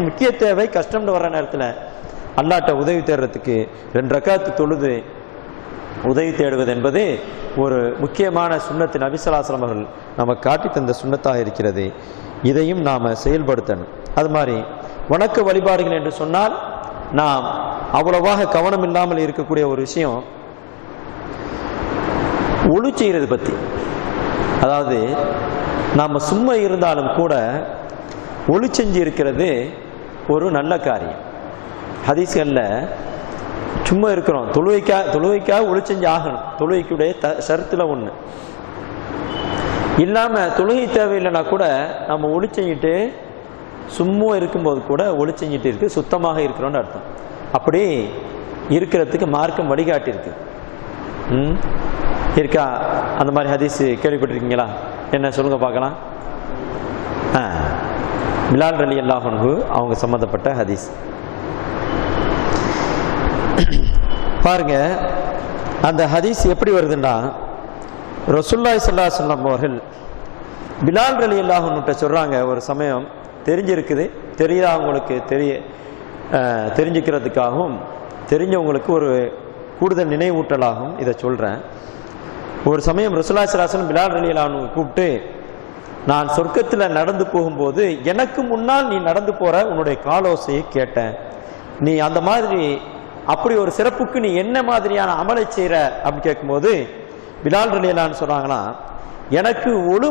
முக்கிய தேவை கஷ்டம் வர்ற நேரத்தில் அல்லாஹ்ட்ட உதவி தேடுறதுக்கு 2 ரக்காத் தொழுது உதவி தேடுவது என்பது ஒரு முக்கியமான சுன்னத்து. நபி ஸல்லல்லாஹு அலைஹி வஸல்லம் அவர்கள் நமக்கு காட்டி தந்த சுன்னத்தாக இருக்கிறது. இதையும் நாம செயல்படுத்தணும். அது மாதிரி வணக்க வழிபாடுகள் என்று சொன்னால் நாம் அவ்வளவாக கவனம் இல்லாமல் இருக்கக்கூடிய ஒரு விஷயம் ஒழு செய்யறது பத்தி. அதாவது நாம சும்மா இருந்தாலும் கூட ஒளி செஞ்சு இருக்கிறது ஒரு நல்ல காரியம். ஹதீஸ்கள்ல சும்மா இருக்கிறோம், தொழுகைக்காக ஒளி செஞ்சு ஆகணும், தொழுகைக்குடைய ஷரத்துல ஒண்ணு இல்லாம தொழுகை தேவையில்லைன்னா கூட நம்ம ஒளி செஞ்சுட்டு சும்மா இருக்கும்போது கூட ஒளி செஞ்சுட்டு இருக்கு, சுத்தமாக இருக்கிறோம்னு அர்த்தம். அப்படி இருக்கிறதுக்கு மார்க்கம் வழிகாட்டி இருக்கு. இருக்கா? அந்த மாதிரி ஹதீஸ் கேள்விப்பட்டிருக்கீங்களா? என்ன சொல்லுங்க பார்க்கலாம். பிலால் ரலியல்லாஹு அன்ஹு அவங்க சம்பந்தப்பட்ட ஹதீஸ் பாருங்க. அந்த ஹதீஸ் எப்படி வருதுன்னா, ரசூலுல்லாஹி ஸல்லல்லாஹு அலைஹி வஸல்லம் அவர்கள் பிலால் ரலியல்லாஹு அன்ஹு சொல்றாங்க, ஒரு சமயம் தெரிஞ்சிருக்குது, தெரியாதவங்களுக்கு தெரிஞ்சுக்கிறதுக்காகவும் தெரிஞ்சவங்களுக்கு ஒரு கூடுதல் நினைவூட்டலாகவும் இதை சொல்றேன். ஒரு சமயம் ரசூலுல்லாஹி ஸல்லல்லாஹு அலைஹி வஸல்லம் பிலால் ரலியல்லாஹு அன்ஹு கூப்பிட்டு, நான் சொர்க்கத்தில் நடந்து போகும்போது எனக்கு முன்னால் நீ நடந்து போற உன்னுடைய காலோசையை கேட்டேன். நீ அந்த மாதிரி அப்படி ஒரு சிறப்புக்கு நீ என்ன மாதிரியான அமலை செய்யற அப்படின்னு கேட்கும்போது பிலால் ரலியல்லாஹு சொல்றாங்கன்னா, எனக்கு ஒளு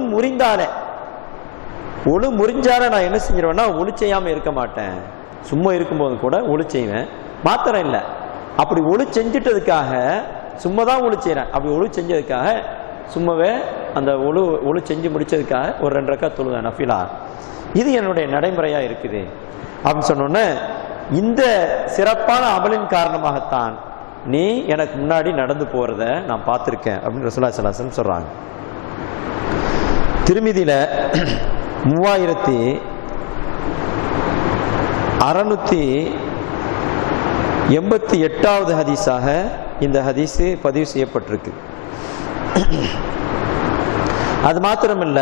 முறிஞ்சால நான் என்ன செஞ்சிருவேன்னா ஒளி செய்யாம இருக்க மாட்டேன். சும்மா இருக்கும்போது கூட ஒளி செய்வேன், மாத்திரம் இல்லை. அப்படி ஒளி செஞ்சிட்டதுக்காக சும்மா தான் ஒளி செய்யறேன். அப்படி ஒளி செஞ்சதுக்காக சும்மாவே அந்த ஒளி செஞ்சு முடிச்சதுக்காக ஒரு 2 ரக்காத் தொழுவேன் நஃபிலா. இது என்னுடைய நடைமுறையா இருக்குது அப்படின்னு சொன்னோன்னே, இந்த சிறப்பான அமலின் காரணமாகத்தான் நீ எனக்கு முன்னாடி நடந்து போறத நான் பார்த்திருக்கேன் அப்படின்னு ரசூலுல்லாஹி ஸல்லல்லாஹு அலைஹி வஸல்லம் சொல்றாங்க. திருமிதியில 3688வது ஹதீஸாக இந்த ஹதீஸ் பதிவு செய்யப்பட்டிருக்கு. அது மாத்திரமில்ல,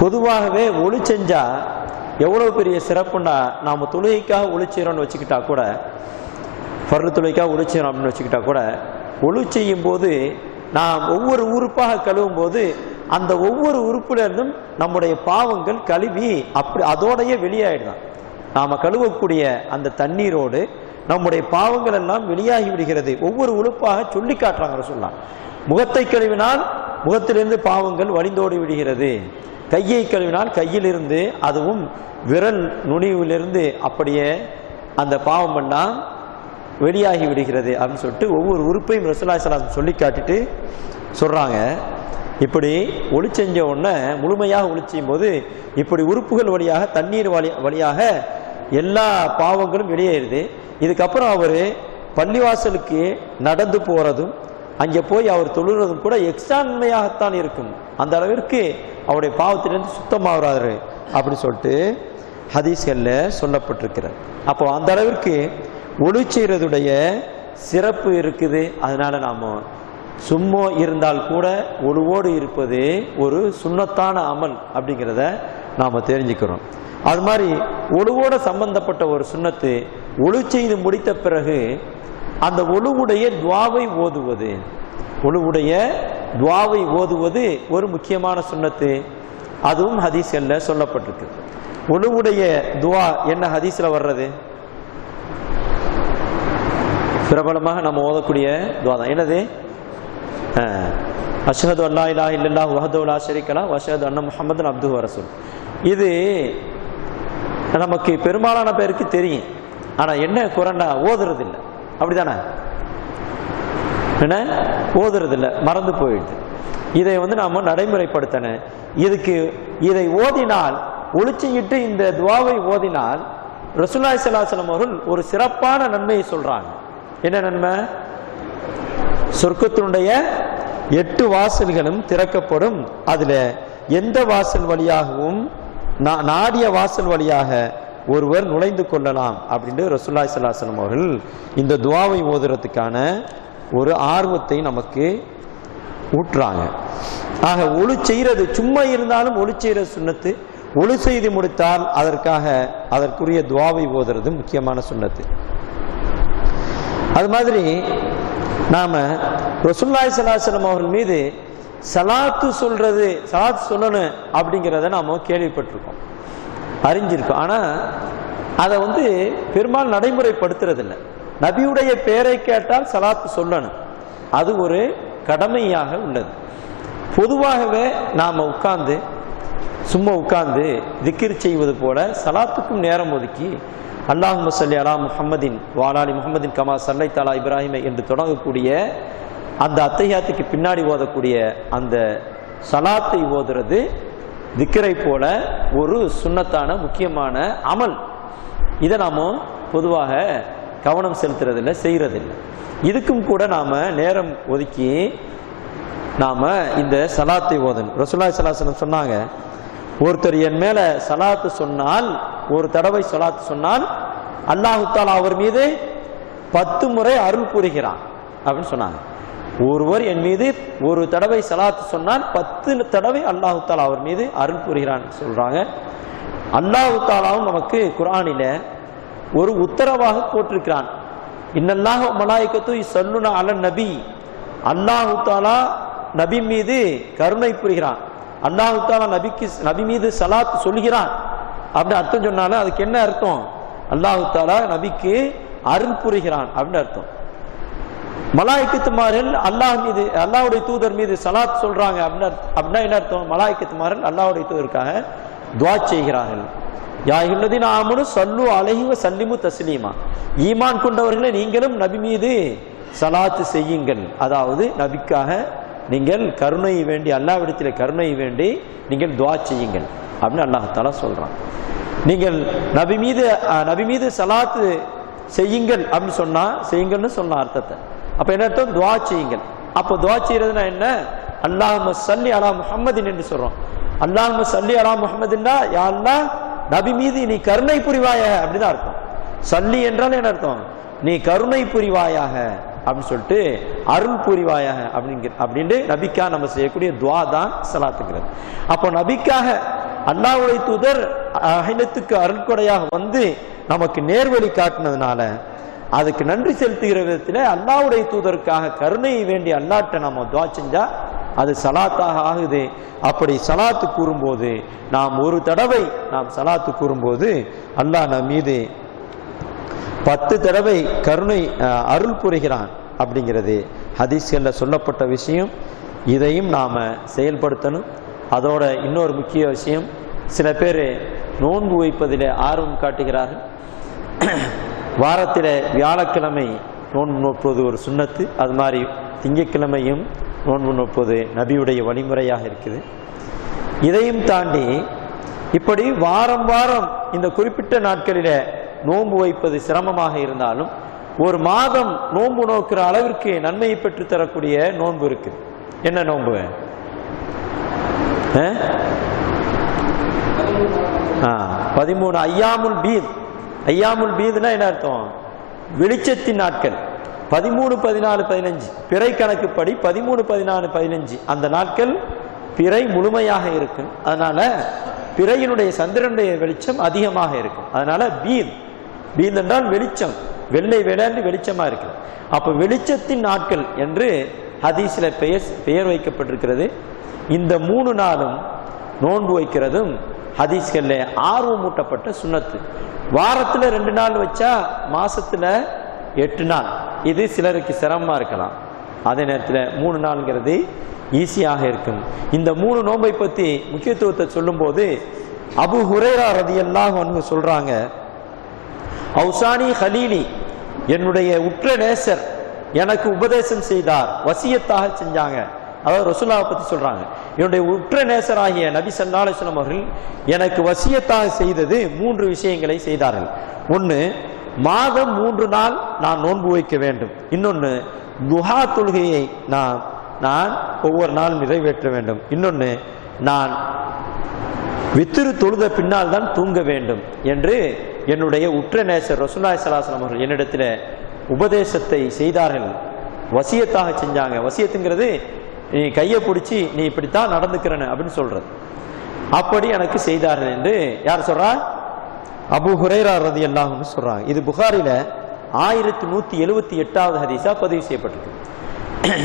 பொதுவாகவே ஒளி செஞ்சா எவ்வளவு பெரிய சிறப்புன்னா, நாம தொழுகைக்காக ஒளி செய்யறோம்னு வச்சுக்கிட்டா கூட, ஃபர்து தொழுகைக்காக ஒளி செய்யறோம் அப்படின்னு வச்சுக்கிட்டா கூட, ஒளி செய்யும் போது நாம் ஒவ்வொரு உறுப்பாக கழுவும் போது அந்த ஒவ்வொரு உறுப்புல இருந்தும் நம்முடைய பாவங்கள் கழுவி அப்படி அதோடைய வெளியாயிடுதான். நாம கழுவக்கூடிய அந்த தண்ணீரோடு நம்முடைய பாவங்கள் எல்லாம் வெளியாகி விடுகிறது. ஒவ்வொரு உறுப்பாக சொல்லி காட்டுறாங்க சொல்லலாம். முகத்தை கழுவினால் முகத்திலிருந்து பாவங்கள் வழிந்தோடி விடுகிறது. கையை கழுவினால் கையிலிருந்து, அதுவும் விரல் நுனிவிலிருந்து அப்படியே அந்த பாவம் எல்லாம் வெளியாகி விடுகிறது அப்படின்னு சொல்லிட்டு ஒவ்வொரு உறுப்பையும் ரசூலுல்லாஹி ஸல்லல்லாஹு அலைஹி வஸல்லம் சொல்லி காட்டிட்டு சொல்றாங்க. இப்படி ஒளி செஞ்ச உடனே முழுமையாக ஒளி செய்யும் போது இப்படி உறுப்புகள் வழியாக தண்ணீர் வழியாக எல்லா பாவங்களும் வெளியேறுது. இதுக்கப்புறம் அவர் பள்ளிவாசலுக்கு நடந்து போறதும் அங்கே போய் அவர் தொழுறதும் கூட எக்ஸ்ட்ரான்மையாகத்தான் இருக்கும். அந்த அளவிற்கு அவருடைய பாவத்திலிருந்து சுத்தமாகிறாரு அப்படி சொல்லிட்டு ஹதீஸ்கள்ல சொல்லப்பட்டிருக்கிறார். அப்போ அந்த அளவிற்கு ஒளி செய்யறதுடைய சிறப்பு இருக்குது. அதனால நாம சும்மா இருந்தால் கூட ஒழுவோடு இருப்பது ஒரு சுன்னத்தான அமல் அப்படிங்கிறத நாம தெரிஞ்சுக்கிறோம். அது மாதிரி ஒழுவோட சம்பந்தப்பட்ட ஒரு சுன்னத்து, ஒளி செய்து முடித்த பிறகு அந்த ஒழுவுடைய துவாவை ஓதுவது, ஒழுவுடைய துவாவை ஓதுவது ஒரு முக்கியமான சுன்னத்து. அதுவும் ஹதீஸ்கள்ல சொல்லப்பட்டிருக்கு. ஒழுவுடைய துவா என்ன ஹதீஸ்ல வர்றது? பிரபலமாக நம்ம ஓதக்கூடிய துவா தான். என்னது? அஷ்ஹது அல்லா இலாஹ இல்லல்லாஹு வஹ்தஹு லா ஷரீக லஹு வ அஷ்ஹது அன்ன முஹம்மதன் அப்துஹு வ ரசூலுஹு. இது நமக்கு பெரும்பாலான பேருக்கு தெரியும். ஆனா என்ன குறைண்டா ஓதுறது இல்லை. அப்படிதானே? என்ன ஓதுறது இல்லை, மறந்து போயிடுது. இதை நாம நடைமுறைப்படுத்தணும். இதை ஓதினால், ஒளிச்சிக்கிட்டு இந்த துவாவை ஓதினால் ரசூலுல்லாஹி ஸல்லல்லாஹு அலைஹி வஸல்லம் அவர்கள் ஒரு சிறப்பான நன்மையை சொல்றாங்க. என்ன நன்மை? சொர்க்கத்தினுடைய 8 வாசல்களும் திறக்கப்படும். அதுல எந்த வாசல் வழியாகவும் நாடிய வாசல் வழியாக ஒருவர் நுழைந்து கொள்ளலாம் அப்படின்னு ரசூலுல்லாஹி ஸல்லல்லாஹு அலைஹி வஸல்லம் அவர்கள் இந்த துவாவை ஓதுறதுக்கான ஒரு ஆர்வத்தை நமக்கு ஊட்டுறாங்க. ஆக ஒளி செய்யறது, சும்மா இருந்தாலும் ஒளி செய்யறது சுன்னத்து. ஒளி செய்து முடித்தால் அதற்குரிய துவாவை ஓதுறது முக்கியமான சுன்னத்து. அது மாதிரி நாம ரசூலுல்லாஹி ஸல்லல்லாஹு அலைஹி வஸல்லம் அவர்கள் மீது சலாத்து சொல்லணும் அப்படிங்கிறத நாம கேள்விப்பட்டிருக்கோம், அறிஞ்சிருக்கோம். ஆனா அதை பெரும்பாலும் நடைமுறைப்படுத்துறது இல்லை. நபியுடைய பெயரை கேட்டால் சலாத்து சொல்லணும், அது ஒரு கடமையாக உள்ளது. பொதுவாகவே நாம சும்மா உட்கார்ந்து திக்ர் செய்வது போல சலாத்துக்கும் நேரம் ஒதுக்கி அல்லாஹும்ம ஸல்லி அலா முஹம்மதின் வ அலா ஆலி முஹம்மதின் கமா ஸல்லைத அலா இப்ராஹீம் என்று தொடங்கக்கூடிய அந்த அத்தஹியாத்துக்கு பின்னாடி ஓதக்கூடிய அந்த சலாத்தை ஓதுறது திக்ரை போல ஒரு சுன்னத்தான முக்கியமான அமல். இதை நாம பொதுவாக கவனம் செலுத்துறதில்லை, செய்யறதில்லை. இதுக்கும் கூட நாம நேரம் ஒதுக்கி நாம இந்த சலாத்தை ஓதணும். ரசூலுல்லாஹி ஸல்லல்லாஹு அலைஹி வஸல்லம் சொன்னாங்க, ஒருத்தர் என் மேல சலாத்து சொன்னால், ஒரு தடவை சலாத்து சொன்னால் அல்லாஹ் தஆலா அவர் மீது 10 முறை அருள் புரிகிறான் அப்படின்னு சொன்னாங்க. ஒருவர் என் மீது ஒரு தடவை சலாத்து சொன்னால் 10 தடவை அல்லாஹ் தஆலா அவர் மீது அருள் புரிகிறான் சொல்றாங்க. அல்லாஹ் தஆலாவும் நமக்கு குர்ஆனில ஒரு உத்தரவாக போட்டிருக்கிறான். இன்னல்லாஹ வ மலாயிகத்து யஸல்லுன அலன் நபி. அல்லாஹ் தஆலா நபி மீது கருணை புரிகிறான். அல்லாஹ் தஆலா நபி மீது சலாத் சொல்கிறான் அப்படின்னு அர்த்தம் சொன்னாலும் அதுக்கு என்ன அர்த்தம்? அல்லாஹ் தஆலா நபிக்கு அருள் புரிகிறான் அப்படின்னு அர்த்தம். மலாயிக்கத்துமார்கள் அல்லாஹ்வுடைய தூதர் மீது சலாத் சொல்றாங்க அப்படின்னா என்ன அர்த்தம்? மலாயிக்கத்துமார்கள் அல்லாஹ்வுடைய தூதருக்காக துஆ செய்கிறார்கள். யா அய்யுஹல்லதீன ஆமனு ஸல்லு அலைஹி வ ஸல்லிமு தஸ்லீமா. ஈமான் கொண்டவர்களே நீங்களும் நபி மீது சலாத்து செய்யுங்கள். அதாவது நபிக்காக நீங்கள் கருணை வேண்டி, அல்லாஹ்விடத்தில் கருணை வேண்டி நீங்கள் துஆ செய்யுங்கள் அப்படின்னு அல்லாஹ் தஆலா சொல்றான். நீங்கள் நபி மீது சலாத்து செய்யுங்கள் அப்படின்னு சொன்னா, செய்யுங்கள்னு சொன்ன அர்த்தத்தை. அப்ப என்ன அர்த்தம்? துஆ செய்யுங்கள். அப்போ துஆ செய்யறதுனா என்ன? அல்லாஹும்ம ஸல்லி அலா முஹம்மதின் என்று சொல்றோம். அல்லாஹும்ம ஸல்லி அலா முஹம்மதின்னா, யா அல்லாஹ் நபி மீது நீ கருணை புரிவாயாக அப்படிதான் அர்த்தம். சல்லி என்றால் என்ன அர்த்தம்? நீ கருணை புரிவாயாக அப்படின்னு சொல்லிட்டு அருள் புரிவாயாக அப்படின்ட்டு நபிக்காக நம்ம செய்யக்கூடிய துவா தான் சலாத்துங்கிறது. அப்போ நபிக்காக அல்லாஹ்வுடைய தூதர் அகிலத்துக்கு அருள்கொடையாக வந்து நமக்கு நேர்வழி காட்டினதுனால அதுக்கு நன்றி செலுத்துகிற விதத்தில் அல்லாஹ்வுடைய தூதருக்காக கருணையை வேண்டி அல்லாஹ்ட்ட நம்ம துவா செஞ்சா அது சலாத்தாக ஆகுது. அப்படி சலாத்து கூறும்போது நாம் ஒரு தடவை நாம் சலாத்து கூறும்போது அல்லாஹ் நம் மீது 10 தடவை கருணை அருள் புரிகிறான் அப்படிங்கிறது ஹதீஸ்கள்ல சொல்லப்பட்ட விஷயம். இதையும் நாம செயல்படுத்தணும். அதோட இன்னொரு முக்கிய விஷயம், சில பேர் நோன்பு வைப்பதில் ஆர்வம் காட்டுகிறார்கள். வாரத்தில் வியாழக்கிழமை நோன்பு நோற்பது ஒரு சுன்னத்து, அது மாதிரி திங்கட்கிழமையும் நோன்பு நோற்பது நபியுடைய வழிமுறையாக இருக்குது. இதையும் தாண்டி இப்படி வாரம் வாரம் இந்த குறிப்பிட்ட நாட்களில நோன்பு வைப்பது சிரமமாக இருந்தாலும் ஒரு மாதம் நோன்பு நோக்கிற அளவிற்கு நன்மையை பெற்று தரக்கூடிய நோன்பு இருக்கு. என்ன நோன்பு? 13 ஐயாமுல் பீத். ஐயாமுல் பீத்னா என்ன அர்த்தம்? வெளிச்சத்தின் நாட்கள். 13, 14, 15 பிறை கணக்குப்படி 13, 14, 15 அந்த நாட்கள் பிறை முழுமையாக இருக்கும். அதனால பிறையினுடைய சந்திரனுடைய வெளிச்சம் அதிகமாக இருக்கும். அதனால பீத் என்றால் வெளிச்சம், வெள்ளை விளையாண்டு வெளிச்சமா இருக்கு. அப்ப வெளிச்சத்தின் நாட்கள் என்று ஹதீஸ்ல பெயர் வைக்கப்பட்டிருக்கிறது. இந்த 3 நாளும் நோன்பு வைக்கிறதும் ஹதீஸ்கள்ல ஆர்வமூட்டப்பட்ட சுன்னத்து. வாரத்துல 2 நாள் வச்சா மாசத்துல 8 நாள். இது சிலருக்கு சிரமமா இருக்கலாம். அதே நேரத்தில் 3 நாள்ங்கிறது ஈஸியாக இருக்கும். இந்த 3 நோன்பை பத்தி முக்கியத்துவத்தை சொல்லும் போது அபு ஹுரைரா ரலியல்லாஹு அன்ஹு சொல்றாங்க, அவுசானி ஹலீலி, என்னுடைய உற்ற நேசர் எனக்கு உபதேசம் செய்தார், வசியத்தாக செஞ்சாங்க. அதாவது ரசூலுல்லாஹை பத்தி சொல்றாங்க. என்னுடைய உற்ற நேசராகிய நபி ஸல்லல்லாஹு அலைஹி வஸல்லம் அவர்கள் எனக்கு வசியத்தாக செய்தது 3 விஷயங்களை செய்தார்கள். ஒன்று, மாதம் 3 நாள் நான் நோன்பு வைக்க வேண்டும். இன்னொன்று, துஹா தொழுகையை நான் ஒவ்வொரு நாள் நிறைவேற்ற வேண்டும். இன்னொன்று, நான் வித்திரு தொழுத பின்னால் தான் தூங்க வேண்டும் என்று என்னுடைய உற்ற நேசர் ரசூலுல்லாஹி ஸல்லல்லாஹு அலைஹி வஸல்லம் அவர்கள் என்னிடத்தில் உபதேசத்தை செய்தார்கள், வசியத்தாக செஞ்சாங்க. வசியத்துங்கிறது நீ கையை பிடிச்சி நீ இப்படித்தான் நடந்துக்கிறன்னு அப்படின்னு சொல்றது. அப்படி எனக்கு செய்தார்கள் என்று யார் சொல்றா? அபு ஹுரைரா ரலியல்லாஹு அன்ஹு சொல்றாங்க. இது புகாரில 1178வது ஹதீஸா பதிவு செய்யப்பட்டிருக்கு.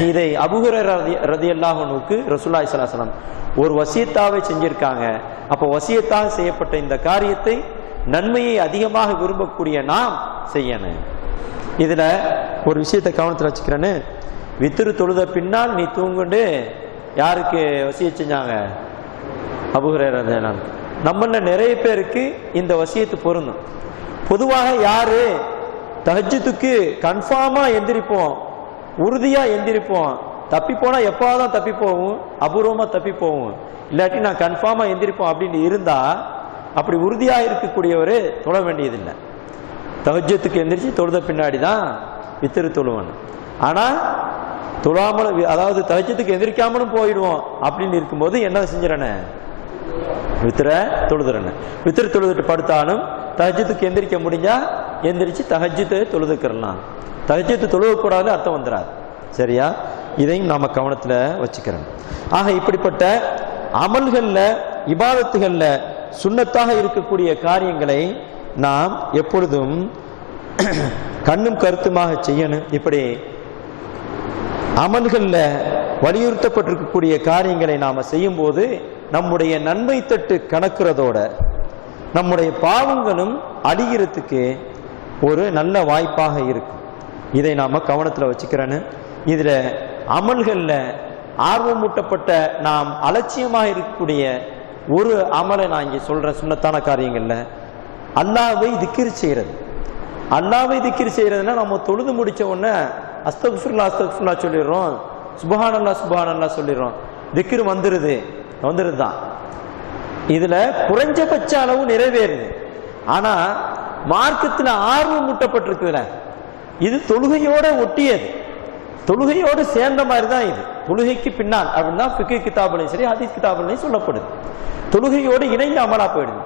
இதை அபு ஹுரைரா ரலியல்லாஹு அன்ஹுக்கு ரசூலுல்லாஹி ஸல்லல்லாஹு அலைஹி வஸல்லம் ஒரு வசியத்தாவே செஞ்சிருக்காங்க. அப்போ வசியத்தாக செய்யப்பட்ட இந்த காரியத்தை நன்மையை அதிகமாக விரும்பக்கூடிய நாம் செய்யணும். இதுல ஒரு விஷயத்தை கவனத்தில் வச்சுக்கிறேன்னு, வித்திரு தொழுத பின்னால் நீ தூங்குண்டு யாருக்கு வசிய செஞ்சாங்க? அபு ஹுரைரா ரலியல்லாஹு அன்ஹு. நம்மள நிறைய பேருக்கு இந்த வசியத்து பொருந்தும். பொதுவாக யாரு தஹஜ்ஜுதுக்கு கன்ஃபார்மா எந்திரிப்போம், உறுதியா எந்திரிப்போம், தப்பி போனா எப்பாதான் தப்பி போவோம், அபூர்வமா தப்பி போவோம், இல்லாட்டி நான் கன்ஃபார்மா எந்திரிப்போம் அப்படின்னு இருந்தா அப்படி உறுதியா இருக்கக்கூடியவரு தொழ வேண்டியதில்லை. தஹஜ்ஜுதுக்கு எந்திரிச்சு தொழுத பின்னாடி தான் வித்திரு தொழுவணும். ஆனா தொழாமல், அதாவது தஹஜ்ஜுதுக்கு எந்திரிக்காமலும் போயிடுவோம் அப்படின்னு இருக்கும்போது என்ன செஞ்சிடனே? வித்திர தொழுதுறேன்னு. வித்திர தொழுதுட்டு படுத்தாலும் தஹஜ்ஜுதுக்கு எந்திரிக்க முடிஞ்சா எந்திரிச்சு தஹஜ்ஜுதை தொழுதுக்கிறலாம். தஹஜ்ஜுது தொழுவக்கூடாது அர்த்தம் வந்துடாது. சரியா? இதையும் நாம கவனத்துல வச்சுக்கிறோம். ஆக இப்படிப்பட்ட அமல்கள்ல, இபாதத்துகள்ல சுன்னத்தாக இருக்கக்கூடிய காரியங்களை நாம் எப்பொழுதும் கண்ணும் கருத்துமாக செய்யணும். இப்படி அமல்கள்ல வலியுறுத்தப்பட்டிருக்கக்கூடிய காரியங்களை நாம செய்யும் போது நம்முடைய நன்மை தட்டு கணக்குறதோட நம்முடைய பாவங்களும் அழிகிறதுக்கு ஒரு நல்ல வாய்ப்பாக இருக்கும். இதை நாம கவனத்துல வச்சுக்கிறேன்னு. இதுல அமல்கள்ல ஆர்வமூட்டப்பட்ட நாம் அலட்சியமாக இருக்கக்கூடிய ஒரு அமலை நான் இங்கே சொல்றேன். சுன்னத்தான காரியங்கள்ல அல்லாஹ்வை திக்ர் செய்யறது. அல்லாஹ்வை திக்ர் செய்யறதுன்னா நம்ம தொழுது முடிச்ச உடனே அஸ்தக்ஃபிருல்லாஹ் அஸ்தக்ஃபிருல்லாஹ் சொல்லிடுறோம், சுப்ஹானல்லாஹ் சுப்ஹானல்லாஹ் சொல்லிடுறோம், திக்ர் வந்துருதுதான். இதுல குறைஞ்சபட்ச அளவு நிறைவேறுது. ஆனா மார்க்கத்துல ஆர்வம் ஊட்டப்பட்டிருக்குதுல, இது தொழுகையோட ஒட்டியது, தொழுகையோடு சேர்ந்த மாதிரி தான் இது. தொழுகைக்கு பின்னால் அப்படின்னா ஃபிக்ஹ் கிதாபுலையும் சரி ஹதீஸ் கிதாபுலையும் சொல்லப்படுது. தொழுகையோடு இணைந்து அமலா போயிடுது.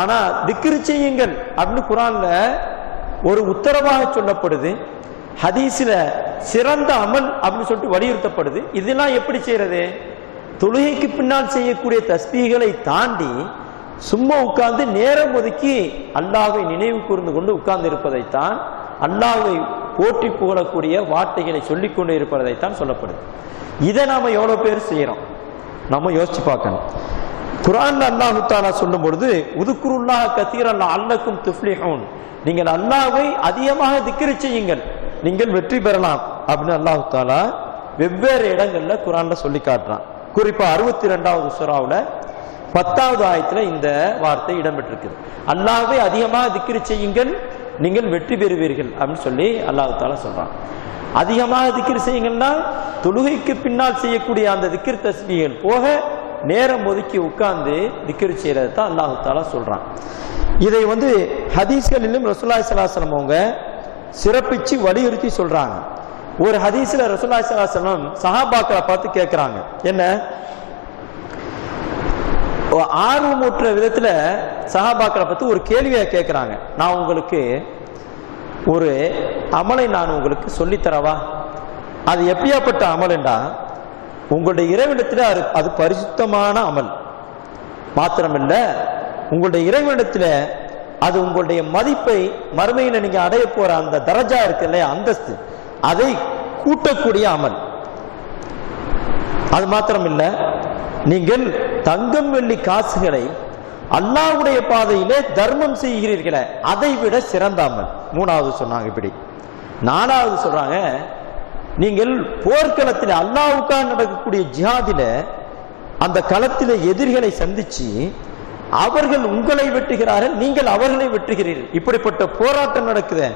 ஆனா திக்ர் செய்யுங்கள் அப்படின்னு குர்ஆன்ல ஒரு உத்தரவாக சொல்லப்படுது. ஹதீஸ்ல சிறந்த அமல் அப்படின்னு சொல்லிட்டு வலியுறுத்தப்படுது. இதெல்லாம் எப்படி செய்யறது? தொழுகைக்கு பின்னால் செய்யக்கூடிய தஸ்பீகளை தாண்டி சும்மா உட்கார்ந்து நேரம் ஒதுக்கி அல்லாஹ்வை நினைவு கூர்ந்து கொண்டு உட்கார்ந்து இருப்பதைத்தான், அல்லாஹ்வை போற்றி புகழக்கூடிய வார்த்தைகளை சொல்லிக் கொண்டு இருப்பதைத்தான் சொல்லப்படுது. இதை நாம எவ்வளவு பேர் செய்யறோம்? நம்ம யோசிச்சு பார்க்கணும். குர்ஆன்ல அல்லாஹ் தஆலா சொல்லும் பொழுது உதுக்குருல்லாஹ கதீரன் லஅல்லக்கும் துஃப்லிஹூன், நீங்கள் அல்லாஹ்வை அதிகமாக திக்ர் செய்யுங்கள், நீங்கள் வெற்றி பெறலாம் அப்படின்னு அல்லாஹ் தஆலா வெவ்வேறு இடங்கள்ல குர்ஆன்ல சொல்லி காட்டுறான். குறிப்பா 62வது சூராவுல 10வது ஆயத்துல இந்த வார்த்தை இடம்பெற்றிருக்குது. அல்லாஹ்வை அதிகமாக திக்ர் செய்யுங்கள், நீங்கள் வெற்றி பெறுவீர்கள் அப்படின்னு சொல்லி அல்லாஹ் தஆலா சொல்றான். அதிகமாக திக்ர் செய்யுங்கன்னா தொழுகைக்கு பின்னால் செய்யக்கூடிய அந்த திக்ர் தஸ்பீஹ்கள் போக நேரம் ஒதுக்கி உட்கார்ந்து திக்ர் செய்யறது தான் அல்லாஹ் தஆலா சொல்றான். இதை ஹதீஸ்களிலும் ரசூலுல்லாஹி ஸல்லல்லாஹு அலைஹி வஸல்லம் அவங்க சிறப்பிச்சு வலியுறுத்தி சொல்றாங்க. ஒரு ஹதீஸ்ல ரசூலுல்லாஹி ஸல்லல்லாஹு அலைஹி வஸல்லம் சஹாபாக்களை பார்த்து கேட்கிறாங்க, என்ன ஆர்வமூற்ற விதத்துல சஹாபாக்களை பத்தி ஒரு கேள்வியை கேட்கிறாங்க. நான் உங்களுக்கு ஒரு அமலை நான் உங்களுக்கு சொல்லித்தரவா? அது எப்படியாப்பட்ட அமல்ண்டா, உங்களுடைய இறைவனிடத்துல அது பரிசுத்தமான அமல் மாத்திரமில்ல, உங்களுடைய இறைவனிடத்துல அது உங்களுடைய மதிப்பை மறுமையில நீங்க அடைய போற அந்த தரஜா இருக்கு இல்லையா, அந்தஸ்து, அதை கூட்டக்கூடிய அமல். அது மாத்திரமில்ல, நீங்கள் தங்கம் வெள்ளி காசுகளை அல்லாஹ்வுடைய பாதையிலே தர்மம் செய்கிறீர்களே, அதை விட சிறந்த அமல். 3வது சொன்னாங்க. இப்படி 4வது சொல்றாங்க, நீங்கள் போர்க்களத்தில் அல்லாஹ்வுக்காக நடக்கக்கூடிய ஜிஹாதில அந்த களத்தில எதிரிகளை சந்திச்சு அவர்கள் உங்களை வெட்டுகிறார்கள், நீங்கள் அவர்களை வெட்டுகிறீர்கள், இப்படிப்பட்ட போராட்டம் நடக்குது.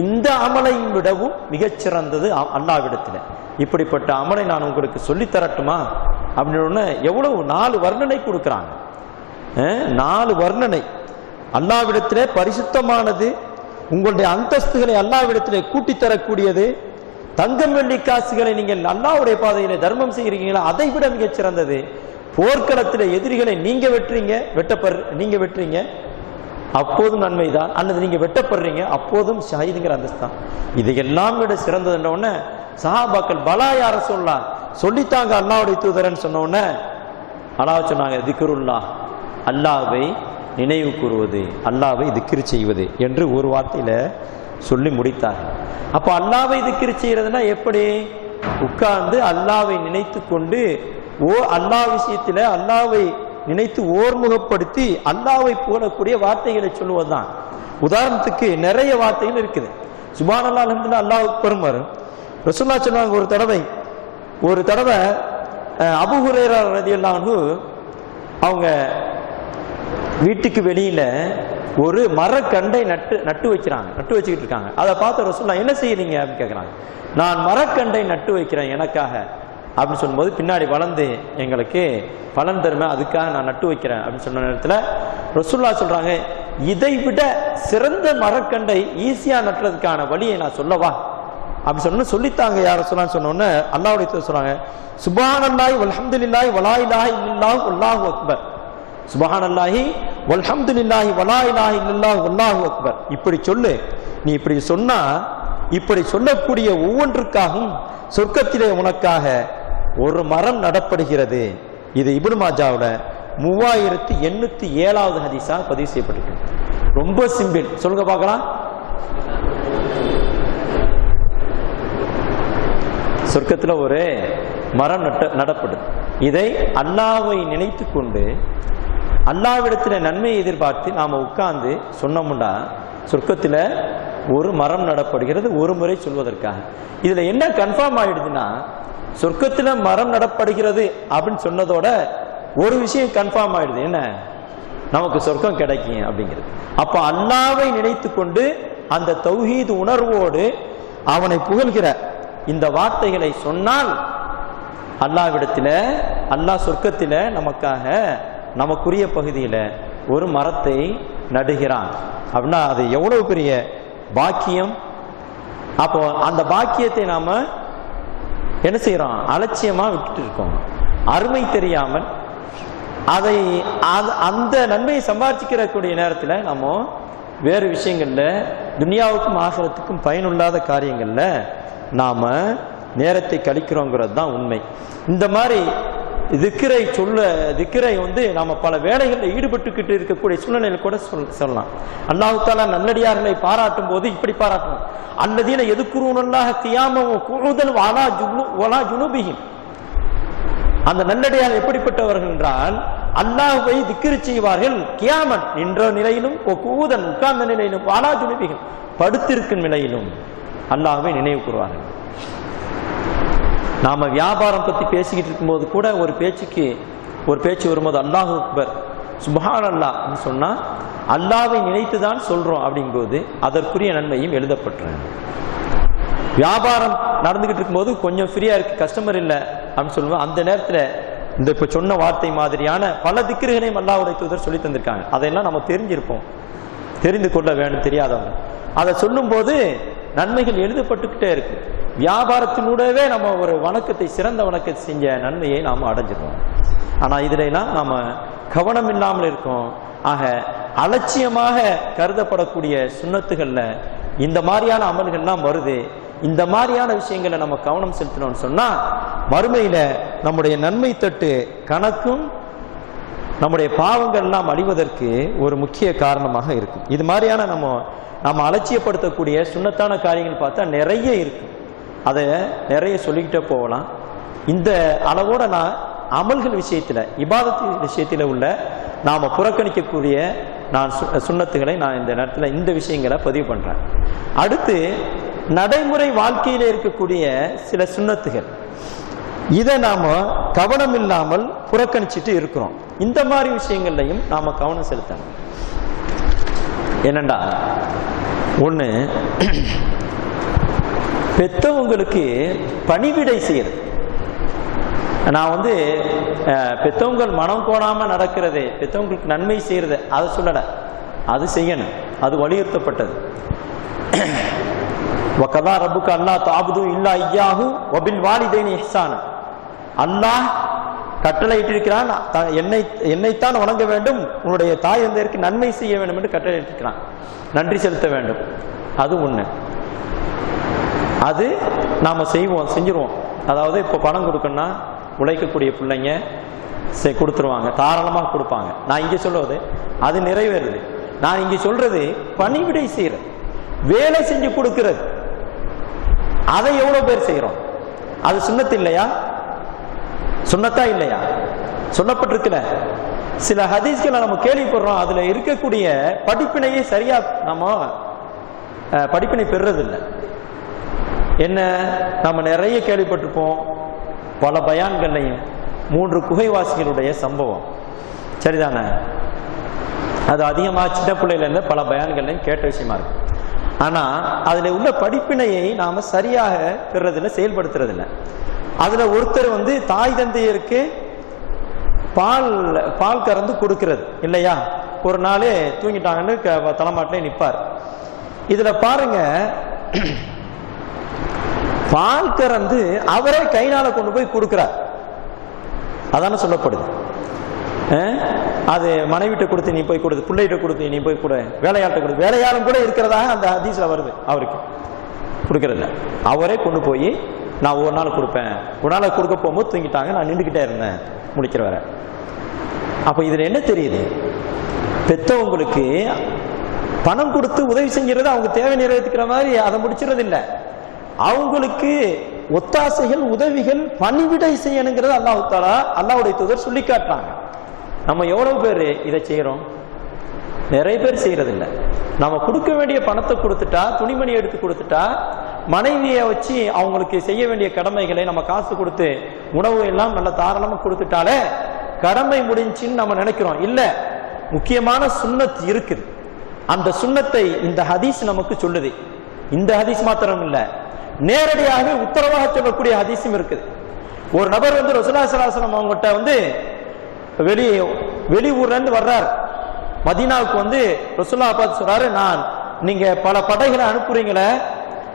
இந்த அமலை விடவும் மிகச்சிறந்தது அல்லாஹ்விடத்தில். இப்படிப்பட்ட அமலை நான் உங்களுக்கு சொல்லி தரட்டுமா அப்படின்னு எவ்வளவு 4 வர்ணனை கொடுக்கிறாங்க. 4 வர்ணனை. அல்லாஹ்விடத்திலே பரிசுத்தமானது, உங்களுடைய அந்தஸ்துகளை அல்லாஹ்விடத்திலே கூட்டி தரக்கூடியது, தங்கம் வெள்ளி காசுகளை நீங்கள் அல்லாஹ்வுடைய பாதையிலே தர்மம் செய்கிறீங்களா, அதை விட மிகச் சிறந்தது. போர்க்களத்தில் எதிரிகளை நீங்க வெட்டுறீங்க அப்போதும் நன்மைதான், அல்லது நீங்க வெட்டப்படுறீங்க அப்போதும் ஷஹீதுங்கிற அந்தஸ்து தான். இதையெல்லாம் விட சிறந்ததுன்ற உடனே சஹாபாக்கள் பலா யா ரசூலுல்லாஹ் சொல்லித்தாங்க அல்லாஹ்வுடைய தூதரன் சொன்ன உடனே அல்லாஹ் சொன்னாங்க, திக்ருல்லாஹ், அல்லாஹ்வை நினைவு கூறுவது, அல்லாஹ்வை திக்ர் செய்வது என்று ஒரு வார்த்தையில சொல்லி முடித்தார். அப்ப அல்லாஹ்வை திக்ர் செய்யறதுன்னா எப்படி? உட்கார்ந்து அல்லாஹ்வை நினைத்து கொண்டு அல்லாஹ் விஷயத்துல அல்லாஹ்வை நினைத்து ஓர்முகப்படுத்தி அல்லாஹ்வை புகழக்கூடிய வார்த்தைகளை சொல்லுவதுதான். உதாரணத்துக்கு நிறைய வார்த்தைகள் இருக்குது. சுப்ஹானல்லாஹ் அல்ஹம்துலில்லாஹ் அல்லாஹ் அக்பர் வரும். ரசூலுல்லாஹ் சொன்னாங்க, ஒரு தடவை அபூ ஹுரைரா ரலியல்லாஹு அன்ஹு அவங்க வீட்டுக்கு வெளியில ஒரு மரக்கண்டை நட்டு வச்சுக்கிட்டு இருக்காங்க. அதை பார்த்து ரசூலுல்லாஹ் என்ன செய்யறீங்க அப்படின்னு கேட்கிறாங்க. நான் மரக்கண்டை நட்டு வைக்கிறேன் எனக்காக அப்படின்னு சொல்லும்போது, பின்னாடி வளர்ந்து எங்களுக்கு பலன் தருமே, அதுக்காக நான் நட்டு வைக்கிறேன் அப்படின்னு சொன்ன நேரத்தில் ரசூலுல்லாஹ் சொல்றாங்க, இதை விட சிறந்த மரக்கண்டை ஈஸியா நட்டுறதுக்கான வழியை நான் சொல்லவா அப்படின்னு சொல்லித்தாங்க யார் ரசூலுல்லாஹ் சொன்னோன்னு அல்லாஹ்வுடைய தூதர் சொல்றாங்க, சுப்ஹானல்லாஹி வல்ஹம்துலில்லாஹி வலா இலாஹ இல்லல்லாஹு வல்லாஹு அக்பர், சுப்ஹானல்லாஹி வல்ஹம்துலில்லாஹி வலா இலாஹ இல்லல்லாஹு வல்லாஹு அக்பர். இப்படி சொல்லு. நீ இப்படி சொன்னா, இப்படி சொல்லக்கூடிய ஒவ்வொன்றுக்காகவும் சொர்க்கத்திலே உனக்காக ஒரு மரம் நடப்படுகிறது. இது இப்னு மாஜாவுல 3807வது ஹதீஸா பதிவு செய்யப்பட்டிருக்கு. ரொம்ப சிம்பிள். சொல்லுங்க பார்க்கலாம். சொர்க்கத்துல ஒரு மரம் நடப்படுது. இதை அல்லாஹ்வை நினைத்து கொண்டு அல்லாஹ்விடத்துல நன்மையை எதிர்பார்த்து நாம உட்கார்ந்து சொன்னோம்னா சொர்க்கத்துல ஒரு மரம் நடப்படுகிறது, ஒரு முறை சொல்வதற்காக. இதுல என்ன கன்ஃபார்ம் ஆயிடுதுன்னா, சொர்க்கத்துல மரம் நடப்படுகிறது அப்படின்னு சொன்னதோட ஒரு விஷயம் கன்ஃபார்ம் ஆயிடுது, என்ன? நமக்கு சொர்க்கம் கிடைக்கும் அப்படிங்கிறது. அப்ப அல்லாஹ்வை நினைத்து கொண்டு அந்த தௌஹீத் உணர்வோடு அவனை புகழ்கிற இந்த வார்த்தைகளை சொன்னால் அல்லாஹ்விடத்துல அல்லாஹ் சொர்க்கத்தில நமக்காக நமக்குரிய பகுதியில ஒரு மரத்தை நடுகிறான் அப்படின்னா அது எவ்வளவு பெரிய பாக்கியம். அப்போ அந்த பாக்கியத்தை நாம என்ன செய்யறோம்? அலட்சியமா விட்டுட்டு இருக்கோம். அருமை தெரியாமல் அதை அந்த நன்மையை சம்பாதிச்சுக்கிறக்கூடிய நேரத்தில் நம்ம வேறு விஷயங்கள்ல துனியாவுக்கும் ஆகிரத்துக்கும் பயனுள்ளாத காரியங்கள்ல நாம நேரத்தை கழிக்கிறோங்கிறது தான் உண்மை. இந்த மாதிரி திக்ரை வந்து நாம பல வேலைகளில் ஈடுபட்டுக்கிட்டு இருக்கக்கூடிய சூழ்நிலையில் கூட சொல்லலாம். அல்லாஹ் தஆலா நல்லடியார்களை பாராட்டும் போது இப்படி பாராட்டணும், அல்லதீன யذ்குரூனல்லாஹ கியாமன் வ குஊதன் வலா ஜுனூபிஹிம். அந்த நல்லடியார் எப்படிப்பட்டவர்கள் என்றால், அல்லாஹ்வை திக்ர் செய்வார்கள் கியாமன் நின்ற நிலையிலும், குஊதன் உட்கார்ந்த நிலையிலும், வலா ஜுனூபிஹிம் படுத்திருக்கும் நிலையிலும் அல்லாஹ்வை நினைவு கூறுவார்கள். நாம வியாபாரம் பத்தி பேசிக்கிட்டு இருக்கும்போது கூட ஒரு பேச்சு வரும்போது அல்லாஹு அக்பர் சுப்ஹான் அல்லாஹ் சொன்னா அல்லாஹ்வை நினைத்து தான் சொல்றோம் அப்படிங்கும்போது அதற்குரிய நன்மையும் எழுதப்பட்டுரும். வியாபாரம் நடந்துகிட்டு இருக்கும்போது கொஞ்சம் ஃப்ரீயா இருக்கு, கஸ்டமர் இல்லை அப்படின்னு சொல்லுவோம். அந்த நேரத்தில் இந்த இப்ப சொன்ன வார்த்தை மாதிரியான பல திக்ருகளையும் அல்லாஹ்வுடைய தூதர் சொல்லி தந்திருக்காங்க. அதையெல்லாம் நம்ம தெரிஞ்சிருப்போம், தெரிந்து கொள்ள வேண்டும் தெரியாதவங்க. அதை சொல்லும் போது நன்மைகள் எழுதப்பட்டுக்கிட்டே இருக்கு. வியாபாரத்தினூடவே நம்ம ஒரு வணக்கத்தை, சிறந்த வணக்கத்தை செஞ்ச நன்மையை நாம் அடைஞ்சிருவோம். ஆனா இதுலாம் நாம கவனம் இல்லாமல் இருக்கோம். ஆக அலட்சியமாக கருதப்படக்கூடிய சுன்னத்துகள்ல இந்த மாதிரியான அமல்கள்லாம் வருது. இந்த மாதிரியான விஷயங்களை நம்ம கவனம் செலுத்தணும்னு சொன்னா மறுமையில நம்முடைய நன்மை தட்டு கணக்கும் நம்முடைய பாவங்கள் எல்லாம் அழிவதற்கு ஒரு முக்கிய காரணமாக இருக்கும். இது மாதிரியான நம்ம அலட்சியப்படுத்தக்கூடிய சுன்னத்தான காரியங்கள் பார்த்தா நிறைய இருக்கு. அதை நிறைய சொல்லிக்கிட்டே போகலாம். இந்த அளவோட நான் அமல்கள் விஷயத்துல, இபாதத்து விஷயத்துல உள்ள நாம புறக்கணிக்கக்கூடிய சுன்னத்துகளை நான் இந்த நேரத்தில் இந்த விஷயங்களை பதிவு பண்றேன். அடுத்து நடைமுறை வாழ்க்கையில இருக்கக்கூடிய சில சுன்னத்துகள், இதை நாம கவனம் இல்லாமல் புறக்கணிச்சுட்டு இருக்கிறோம். இந்த மாதிரி விஷயங்கள்லையும் நாம கவனம் செலுத்தணும். என்னண்டா, ஒண்ணு பெத்தவங்களுக்கு பணிவிடை செய்யறது. நான் வந்து பெத்தவங்க மனம் கோணாம நடக்கிறது, பெத்தவங்களுக்கு நன்மை செய்யறது அதை சொல்லல, அது செய்யணும், அது வலியுறுத்தப்பட்டது. வகதா ரப்புக அல்லா தஅபுது இல்லா இய்யாஹு வபில் வாலிதைனி இஹ்சானா. அல்லாஹ் கட்டளையிட்டிருக்கிறான், என்னைத்தான் வணங்க வேண்டும், உன்னுடைய தாய் தந்தையருக்கு நன்மை செய்ய வேண்டும் என்று கட்டளையிட்டிருக்கிறான், நன்றி செலுத்த வேண்டும். அது ஒண்ணு, அது நாம செஞ்சிருவோம். அதாவது இப்போ பணம் கொடுக்கணும்னா உழைக்கக்கூடிய பிள்ளைங்க கொடுத்துருவாங்க, தாராளமாக கொடுப்பாங்க. நான் இங்கே சொல்லுவது அது நிறைவேறுது. நான் இங்கே சொல்றது பணிவிடை செய்யறது, வேலை செஞ்சு கொடுக்கிறது. அதை எவ்வளவு பேர் செய்யறோம்? அது சுன்னத்து இல்லையா? சுன்னத்தா இல்லையா? சொல்லப்பட்டிருக்கல. சில ஹதீஸ்களை நம்ம கேள்விப்படுறோம், அதுல இருக்கக்கூடிய படிப்பினையை சரியா நம்ம படிப்பினை பெறுறதில்லை. என்ன, நம்ம நிறைய கேள்விப்பட்டிருப்போம் பல பயான்கள்லையும் 3 குகைவாசிகளுடைய சம்பவம், சரிதானே? அது அதிகமாக சின்ன பிள்ளையில இருந்து பல பயான்கள்லையும் கேட்ட விஷயமா இருக்கு. ஆனா அதுல உள்ள படிப்பினையை நாம சரியாக பெறுறதில்லை, செயல்படுத்துறதில்லை. அதுல ஒருத்தர் வந்து தாய் தந்தையருக்கு பால் கறந்து கொடுக்கிறது இல்லையா, ஒரு நாள் தூங்கிட்டாங்கன்னு தலைமாட்டிலே நிற்பார். இதுல பாருங்க, பால் கறந்து அவரே கைனால கொண்டு போய் கொடுக்கிறார். அதான சொல்லப்படுது. அது மனைவிட்ட கொடுத்து நீ போய் கொடு, பிள்ளைகிட்ட கொடுத்து நீ போய் கொடு, வேலையாட்ட கொடு, வேலையாளும் கூட இருக்கிறதாக அந்த ஹதீஸ்ல வருது. அவருக்கு கொடுக்கறதில்ல, அவரே கொண்டு போய் நான் ஒரு நாள் கொடுப்பேன். ஒரு நாள் கொடுக்க போகும்போது தூங்கிட்டாங்க, நான் நின்றுக்கிட்டே இருந்தேன் முடிக்கிற வர. அப்ப இதுல என்ன தெரியுது, பெத்தவங்களுக்கு பணம் கொடுத்து உதவி செஞ்சுறது அவங்க தேவை நிறைவேற்றுக்கிற மாதிரி அதை முடிச்சுறது இல்லை. அவங்களுக்கு ஒத்தாசைகள், உதவிகள், பணிவிடை செய்யணுங்கிறது அல்லாஹ் தஆலா, அல்லாஹ்வுடைய தூதர் சொல்லி காட்டுறாங்க. நம்ம எவ்வளவு பேர் இதை செய்யறோம்? நிறைய பேர் செய்யறது இல்லை. நம்ம கொடுக்க வேண்டிய பணத்தை கொடுத்துட்டா, துணிமணி எடுத்து கொடுத்துட்டா, மனைவியை வச்சு அவங்களுக்கு செய்ய வேண்டிய கடமைகளை நம்ம காசு கொடுத்து உணவு எல்லாம் நல்ல தாராளமா கொடுத்துட்டாலே கடமை முடிஞ்சுன்னு நம்ம நினைக்கிறோம். இல்ல, முக்கியமான சுன்னத் இருக்குது. அந்த சுன்னத்தை இந்த ஹதீஸ் நமக்கு சொல்லுது. இந்த ஹதீஸ் மாத்திரம் இல்ல, நேரடியாக உத்தரவாக சொல்லக்கூடிய ஹதீஸும் இருக்குது. ஒரு நபர் வந்து ரசூலுல்லாஹி ஸல்லல்லாஹு அலைஹி வஸல்லம் அவங்ககிட்ட வந்து வெளியூர்ல இருந்து வர்றார். மதீனாவுக்கு வந்து ரசூலுல்லாஹ் பார்த்து சொல்றாரு, நீங்க பல படைகளை அனுப்புறீங்களே,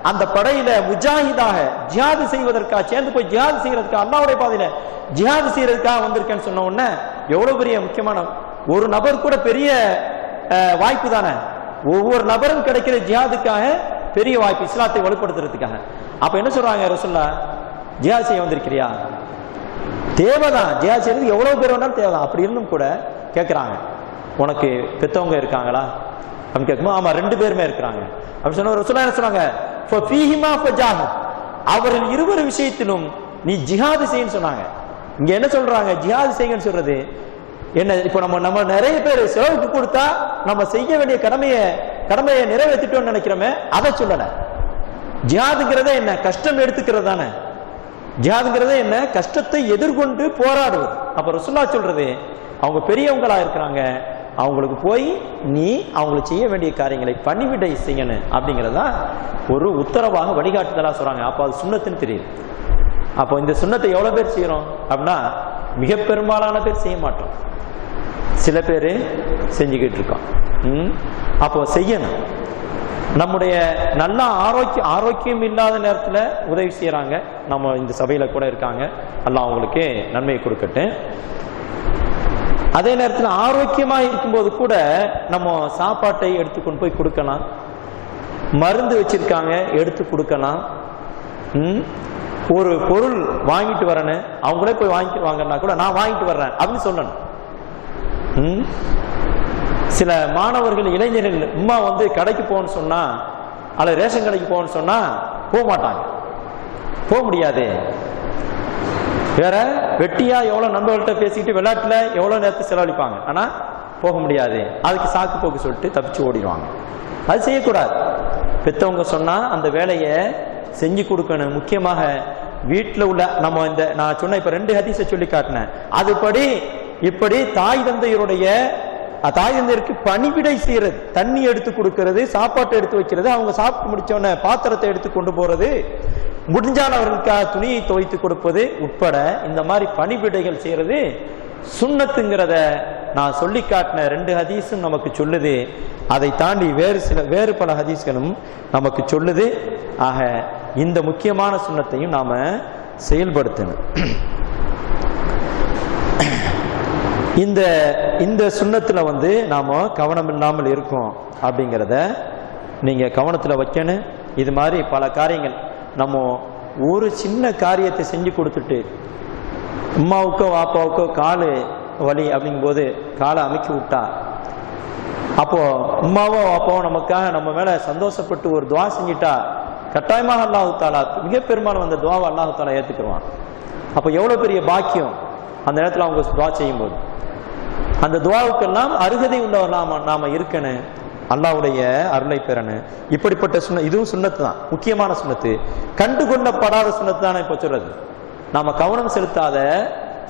அந்த படையில முஜாஹிதாக ஜிஹாது செய்வதற்காக, சேர்ந்து போய் ஜிஹாது செய்யறதுக்காக, அல்லாஹ்வுடைய பாதையில ஜிஹாது செய்யறதுக்காக வந்திருக்கேன்னு சொன்ன உடனே எவ்வளவு பெரிய முக்கியமான ஒரு நபர் கூட பெரிய வாய்ப்பு தானே. ஒவ்வொரு நபரும் கிடைக்கிற ஜிஹாதுக்காக பெரிய வாய்ப்பு, இஸ்லாத்தை வலுப்படுத்துறதுக்காக. அப்ப என்ன சொல்றாங்க ரசூலுல்லாஹ், ஜிஹாத் செய்ய வந்திருக்கிறியா? தேவைதான், ஜிஹாத் செய்யறதுக்கு எவ்வளவு பேர் வேணாலும் தேவைதான். அப்படி இருந்தும் கூட கேட்கிறாங்க, உனக்கு பெத்தவங்க இருக்காங்களா அப்படின்னு கேட்கும்போது ஆமா 2 பேருமே இருக்கிறாங்க அப்படி சொன்ன ரசூலுல்லாஹ் என்ன சொன்னாங்க, அவர்கள் 2 விஷயத்திலும் நீ ஜிஹாது செய்யன்னு சொன்னாங்க. இங்க என்ன சொல்றாங்க, ஜிஹாது செய்யுங்கன்னு சொல்றது என்ன? இப்ப நம்ம நிறைய பேர் செலவுக்கு கொடுத்தா நம்ம செய்ய வேண்டிய கடமையை நிறைவேற்றிட்டோம்னு நினைக்கிறோமே, அதை சொல்லல. ஜிஹாதுங்கிறதே என்ன? கஷ்டம் எடுத்துக்கிறது தானே. ஜிஹாதுங்கிறதே என்ன? கஷ்டத்தை எதிர்கொண்டு போராடுவது. அப்ப ரசூலுல்லாஹ் சொல்றது, அவங்க பெரியவங்களா இருக்கிறாங்க, அவங்களுக்கு போய் நீ அவங்களுக்கு செய்ய வேண்டிய காரியங்களை பணிவிடை செய்யணும் அப்படிங்கிறதா ஒரு உத்தரவாக வழிகாட்டுதலா சொல்றாங்க. அப்போ அது சுன்னத்துன்னு தெரியுது. அப்போ இந்த சுன்னத்தை எவ்வளவு பேர் செய்யறோம் அப்படின்னா, மிக பெரும்பாலான பேர் செய்ய மாட்டோம், சில பேர் செஞ்சுக்கிட்டு இருக்கோம். அப்போ செய்யணும். நம்முடைய நல்ல ஆரோக்கியம் இல்லாத நேரத்துல உதவி செய்யறாங்க, நம்ம இந்த சபையில கூட இருக்காங்க, அல்லாஹ் அவங்களுக்கு நன்மையை கொடுக்கட்டும். அதே நேரத்தில் ஆரோக்கியமா இருக்கும்போது கூட நம்ம சாப்பாட்டை எடுத்துக்கொண்டு போய் கொடுக்கலாம், மருந்து வச்சிருக்காங்க எடுத்து கொடுக்கலாம். ஒரு பொருள் வாங்கிட்டு வரணும், அவங்களே போய் வாங்கிட்டு வாங்கன்னா கூட நான் வாங்கிட்டு வர்றேன் அப்படின்னு சொல்லணும். சில மாணவர்கள் இளைஞர்கள் அம்மா வந்து கடைக்கு போகணும்னு சொன்னா அல்லது ரேஷன் கடைக்கு போகணும்னு சொன்னா போக மாட்டாங்க, போக முடியாது. வேற வெட்டியா எவ்வளவு நண்பர்கள்ட்ட பேசிக்கிட்டு விளையாட்டுல எவ்வளவு நேரத்தை செலவழிப்பாங்க, ஆனா போக முடியாது. அதுக்கு சாக்கு போக்கு சொல்லிட்டு தப்பிச்சு ஓடிடுவாங்க. அது செய்யக்கூடாது. பெத்தவங்க சொன்னா அந்த வேலையை செஞ்சு கொடுக்கணும். முக்கியமாக வீட்டில் உள்ள நம்ம இந்த நான் சொன்ன இப்ப 2 ஹதீஸை சொல்லி காட்டினேன். அதுபடி இப்படி தாய் தந்தையருக்கு பணிவிடை செய்யறது, தண்ணி எடுத்து கொடுக்கறது, சாப்பாட்டை எடுத்து வைக்கிறது, அவங்க சாப்பிட்டு முடிச்சோடனே பாத்திரத்தை எடுத்து கொண்டு போறது, முடிஞ்சால் அவர்களுக்காக துணியை துவைத்து கொடுப்பது உட்பட இந்த மாதிரி பணிவிடைகள் செய்யறது சுன்னத்துங்கிறத நான் சொல்லி காட்டின 2 ஹதீஸும் நமக்கு சொல்லுது. அதை தாண்டி வேறு பல ஹதீஸ்களும் நமக்கு சொல்லுது. ஆக இந்த முக்கியமான சுன்னத்தையும் நாம செயல்படுத்தணும். இந்த சுன்னத்துல நாம கவனம் இல்லாமல் இருக்கோம் அப்படிங்கிறத நீங்க கவனத்துல வைக்கணும். இது மாதிரி பல காரியங்கள் நம்ம ஒரு சின்ன காரியத்தை செஞ்சு கொடுத்துட்டு அம்மாவுக்கோ வாப்பாவுக்கோ காலு வலி அப்படிங்கும் போது காலை அமைக்கி விட்டா, அப்போ அம்மாவோ வாப்பாவோ நமக்காக நம்ம மேல சந்தோஷப்பட்டு ஒரு துவா செஞ்சிட்டா கட்டாயமாக அல்லாஹு தாலா மிக பெரும்பாலும் அந்த துவாவை அல்லாஹு தாலா ஏத்துக்குருவான். அப்போ எவ்வளவு பெரிய பாக்கியம் அந்த நேரத்தில் அவங்க துவா செய்யும் போது. அந்த துவாவுக்கெல்லாம் அருகதை உள்ளவர்களாக நாம இருக்கணும், அல்லாஹ்வுடைய அருளை பெறணும். இப்படிப்பட்ட இதுவும் சுன்னத்து தான், முக்கியமான சுன்னத்து, கண்டுகொள்ளப்படாத சுன்னத்து தானே இப்ப சொல்றது, நாம கவனம் செலுத்தாத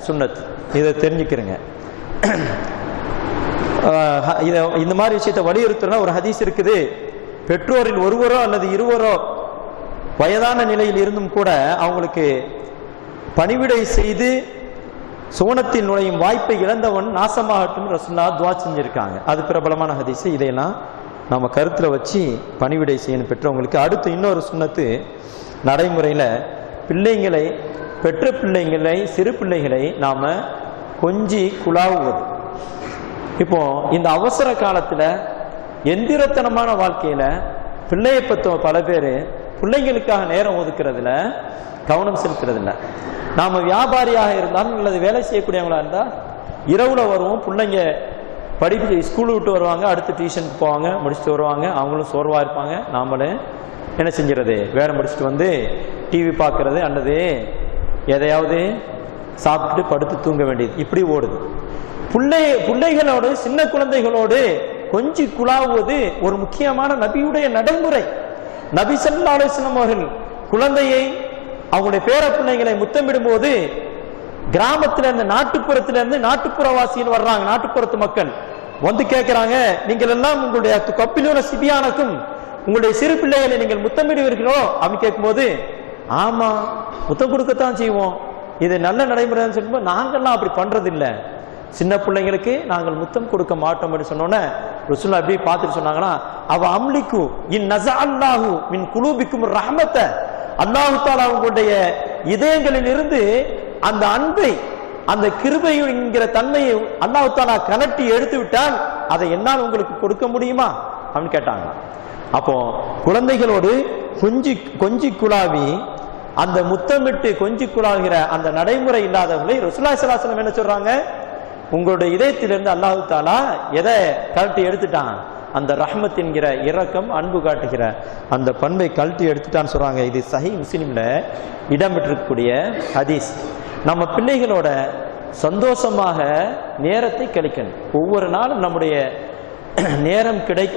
சுன்னத்து. இதை தெரிஞ்சுக்கிறேங்க. இந்த மாதிரி விஷயத்தை வலியுறுத்துற ஒரு ஹதீஸ் இருக்குது. பெற்றோரில் ஒருவரோ அல்லது இருவரோ வயதான நிலையில் இருந்தும் கூட அவங்களுக்கு பணிவிடை செய்து சுவனத்தில் நுழையும் வாய்ப்பை இழந்தவன் நாசமாகட்டும் ரசூலுல்லாஹ் துஆ செஞ்சிருக்காங்க. அது பிரபலமான ஹதீஸ். இதையெல்லாம் நம்ம கருத்துல வச்சு பணிவிடை செய்யணும் பெற்றவங்களுக்கு. அடுத்து இன்னொரு சுன்னத்து நடைமுறையில பெற்ற பிள்ளைங்களை சிறு பிள்ளைகளை நாம கொஞ்சி குழாவுவது. இப்போ இந்த அவசர காலத்துல எந்திரத்தனமான வாழ்க்கையில பிள்ளையை பத்த பல பேரு பிள்ளைங்களுக்காக நேரம் ஒதுக்குறதுல கவனம் செலுத்துறது இல்லை. நாம வியாபாரியாக இருந்தாலும் அல்லது வேலை செய்யக்கூடியவங்களா இருந்தா இரவுல வருவோம், பிள்ளைங்க படிப்பு ஸ்கூல் விட்டு வருவாங்க, அடுத்து டியூஷனுக்கு போவாங்க, முடிச்சுட்டு வருவாங்க, அவங்களும் சோர்வா இருப்பாங்க. நாமளே என்ன செஞ்சிடறது, வேலை முடிச்சுட்டு டிவி பார்க்கறது அல்லது எதையாவது சாப்பிட்டு படுத்து தூங்க வேண்டியது, இப்படி ஓடுது. பிள்ளைகளோடு சின்ன குழந்தைகளோடு கொஞ்சி குழாவுவது ஒரு முக்கியமான நபியுடைய நடைமுறை. நபி ஸல்லல்லாஹு அலைஹி வஸல்லம் அவர்கள் குழந்தையை அவங்களுடைய பேர பிள்ளைகளை முத்தமிடும் போது கிராமத்துல இருந்து நாட்டுப்புறவாசிகள் வர்றாங்க, நாட்டுப்புறத்து மக்கள் கேட்கிறாங்க, நீங்கள் எல்லாம் உங்களுடைய கப்பிலோன சிபியானக்கும் உங்களுடைய சிறு பிள்ளைகளை நீங்கள் முத்தமிடுவீர்களோ அப்படின்னு கேட்கும்போது, ஆமா முத்தம் கொடுக்கத்தான் செய்வோம், இது நல்ல நடைமுறைன்னு சொல்லும்போது நாங்கள்லாம் அப்படி பண்றது இல்லை, சின்ன பிள்ளைங்களுக்கு நாங்கள் முத்தம் கொடுக்க மாட்டோம் அப்படின்னு சொன்னோன்னே ரசூலுல்லாஹ் எப்படி பார்த்துட்டு சொன்னாங்கன்னா, அவ அம்லிக்கு இன் நஸா அல்லாஹு மின் குலூபிக்கும் ரஹ்மத்த, அல்லாஹு தஆலா உங்களுடைய இதயங்களில் இருந்து அந்த அன்பை அந்த கிருபை என்கிற தன்மையை அல்லாஹு தஆலா கலட்டி எடுத்து விட்டால் அதை என்னால் உங்களுக்கு கொடுக்க முடியுமா அப்படின்னு கேட்டாங்க. அப்போ குழந்தைகளோடு கொஞ்சி குழாவி அந்த முத்தமிட்டு கொஞ்சி குழாகிற அந்த நடைமுறை இல்லாதவர்களை ரசூலுல்லாஹி ஸல்லல்லாஹு அலைஹி வஸல்லம் என்ன சொல்றாங்க, உங்களுடைய இதயத்திலிருந்து அல்லாஹ் தஆலா எதை கழட்டி எடுத்துட்டான், அந்த ரஹ்மத் என்கிற இரக்கம் அன்பு காட்டுகிற அந்த பண்பை கழட்டி எடுத்துட்டான்னு சொல்றாங்க. இது சஹீஹ் முஸ்லிம்ல இடம்பெற்றிருக்கக்கூடிய ஹதீஸ். நம்ம பிள்ளைகளோட சந்தோஷமாக நேரத்தை கழிக்கணும். ஒவ்வொரு நாளும் நம்முடைய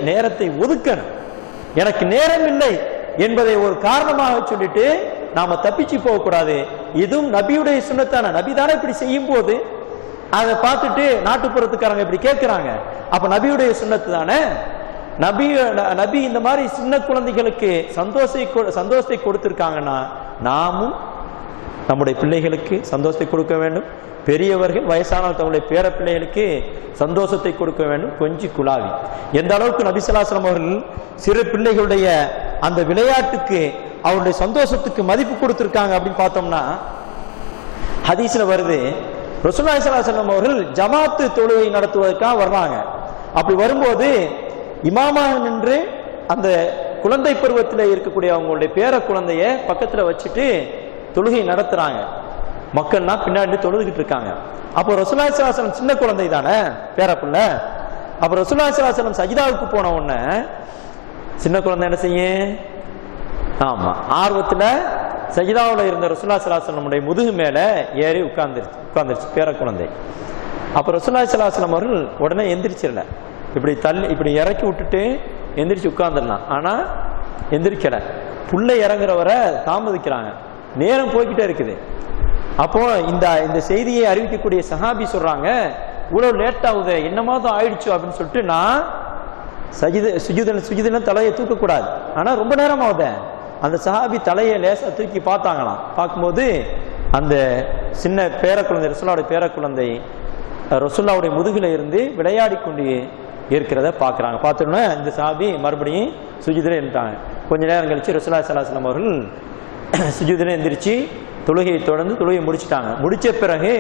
நேரத்தை ஒதுக்கணும். எனக்கு நேரம் இல்லை என்பதை ஒரு காரணமாக சொல்லிட்டு நாம தப்பிச்சு போக கூடாது. இதுவும் நபியுடைய சுன்னத்தான. நபி தானே இப்படி செய்யும் போது அதை பார்த்துட்டு நாட்டுப்புறத்துக்காரங்க இப்படி கேட்கிறாங்க. அப்ப நபியுடைய சுன்னத்து தானே. நபி இந்த மாதிரி சின்ன குழந்தைகளுக்கு சந்தோஷத்தை கொடுத்திருக்காங்கன்னா நாமும் நம்முடைய பிள்ளைகளுக்கு சந்தோஷத்தை கொடுக்க வேண்டும். பெரியவர்கள் வயசானவர்கள் தங்களுடைய பேர பிள்ளைகளுக்கு சந்தோஷத்தை கொடுக்க வேண்டும். கொஞ்சி குழாவி எந்த அளவுக்கு நபி ஸல்லல்லாஹு அலைஹி வஸல்லம் அவர்கள் சிறு பிள்ளைகளுடைய அந்த விளையாட்டுக்கு அவருடைய சந்தோஷத்துக்கு மதிப்பு கொடுத்திருக்காங்க அப்படின்னு பார்த்தோம்னா ஹதீஸ்ல வருது, ரசூலுல்லாஹி ஸல்லல்லாஹு அலைஹி வஸல்லம் அவர்கள் ஜமாத்து தொழுகை நடத்துவதற்காக வர்றாங்க. அப்படி வரும்போது இமாமாக நின்று அந்த குழந்தை பருவத்தில் இருக்கக்கூடிய அவங்களுடைய பேர குழந்தைய பக்கத்துல வச்சுட்டு தொழுகை நடத்துறாங்க. மக்கள்லாம் பின்னாடி தொழுதுகிட்டு இருக்காங்க. அப்போ ரசூலுல்லாஹி ஸல்லல்லாஹு அலைஹி வஸல்லம் சின்ன குழந்தை தானே, பேர பிள்ளை. அப்ப ரசூலுல்லாஹி ஸல்லல்லாஹு அலைஹி வஸல்லம் சஜிதாவுக்கு போன உடனே சின்ன குழந்தை என்ன செய்யும், ஆமா ஆர்வத்துல சஜிதாவில் இருந்த ரசூலுல்லாஹி ஸல்லல்லாஹு அலைஹி வஸல்லம் முதுகு மேல ஏறி உட்கார்ந்துருச்சு பேர குழந்தை. அப்ப ரசூலுல்லாஹி ஸல்லல்லாஹு அலைஹி வஸல்லம் அவர்கள் உடனே எந்திரிச்சிடல, இப்படி இறக்கி விட்டுட்டு எந்திரிச்சு உட்கார்ந்துடலாம். ஆனா எந்திரிக்கல, புள்ள இறங்குறவரை தாமதிக்கிறாங்க. நேரம் போய்கிட்டே இருக்குது. அப்போ இந்த செய்தியை அறிவிக்கக்கூடிய சஹாபி சொல்றாங்க, இவ்வளவு லேட் ஆகுது, என்னமாவது ஆயிடுச்சு அப்படின்னு சொல்லிட்டு நான் சுஜூதுல தலையை தூக்கக்கூடாது, ஆனா ரொம்ப நேரம் ஆகுது. அந்த சஹாபி தலையை லேசா தூக்கி பார்த்தாங்களாம். பார்க்கும்போது அந்த சின்ன பேர குழந்தை ரசூலுல்லாஹ்வுடைய பேர குழந்தை ரசூலுல்லாஹ்வுடைய முதுகுல இருந்து விளையாடி கொண்டு இருக்கிறத பார்க்குறாங்க. பார்த்தோன்னா இந்த சஹாபி மறுபடியும் சுஜூதுல இருந்துட்டாங்க. கொஞ்ச நேரம் கழிச்சு ரசூலுல்லாஹி ஸல்லல்லாஹு அலைஹி வஸல்லம் அவர்கள் சுஜூதுல எந்திரிச்சு தொழுகையை தொடர்ந்து தொழுகை முடிச்சுட்டாங்க. முடிச்ச பிறகு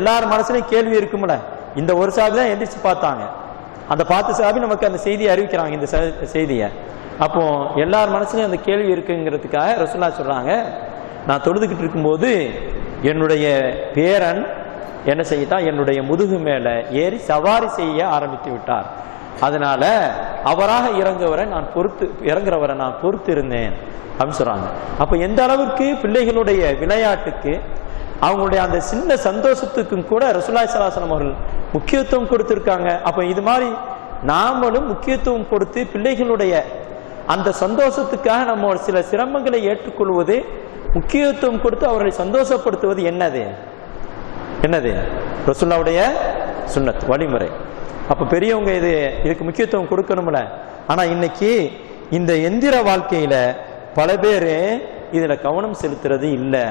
எல்லார் மனசுலையும் கேள்வி இருக்கும்ல, இந்த ஒரு சஹாபி தான் எந்திரிச்சு பார்த்தாங்க. அந்த பார்த்த சஹாபி நமக்கு அந்த செய்தியை அறிவிக்கிறாங்க, இந்த செய்தியை. அப்போ எல்லார் மனசுலையும் அந்த கேள்வி இருக்குங்கிறதுக்காக ரசூலுல்லாஹ் சொல்றாங்க, நான் தொழுதுகிட்டு இருக்கும்போது என்னுடைய பேரன் என்ன செய்யத்தான் என்னுடைய முதுகு மேல ஏறி சவாரி செய்ய ஆரம்பித்து விட்டார். அதனால அவராக இறங்குறவரை நான் பொறுத்து இருந்தேன் அப்படின்னு சொல்றாங்க. அப்ப எந்த அளவுக்கு பிள்ளைகளுடைய விளையாட்டுக்கு அவங்களுடைய அந்த சின்ன சந்தோஷத்துக்கும் கூட ரசூலுல்லாஹி ஸல்லல்லாஹு அலைஹி வஸல்லம் அவர்கள் முக்கியத்துவம் கொடுத்திருக்காங்க. அப்ப இது மாதிரி நாமளும் முக்கியத்துவம் கொடுத்து பிள்ளைகளுடைய அந்த சந்தோஷத்துக்காக நம்ம சில சிரமங்களை ஏற்றுக்கொள்வது, முக்கியத்துவம் கொடுத்து அவர்களை சந்தோஷப்படுத்துவது என்னது ரசூலுல்லாஹ்வுடைய சுன்னத் வழிமுறை. அப்ப பெரியவங்க இதுக்கு முக்கியத்துவம் கொடுக்கணும்ல. ஆனா இன்னைக்கு இந்த எந்திர வாழ்க்கையில பல பேர் இதுல கவனம் செலுத்துறது இல்லை.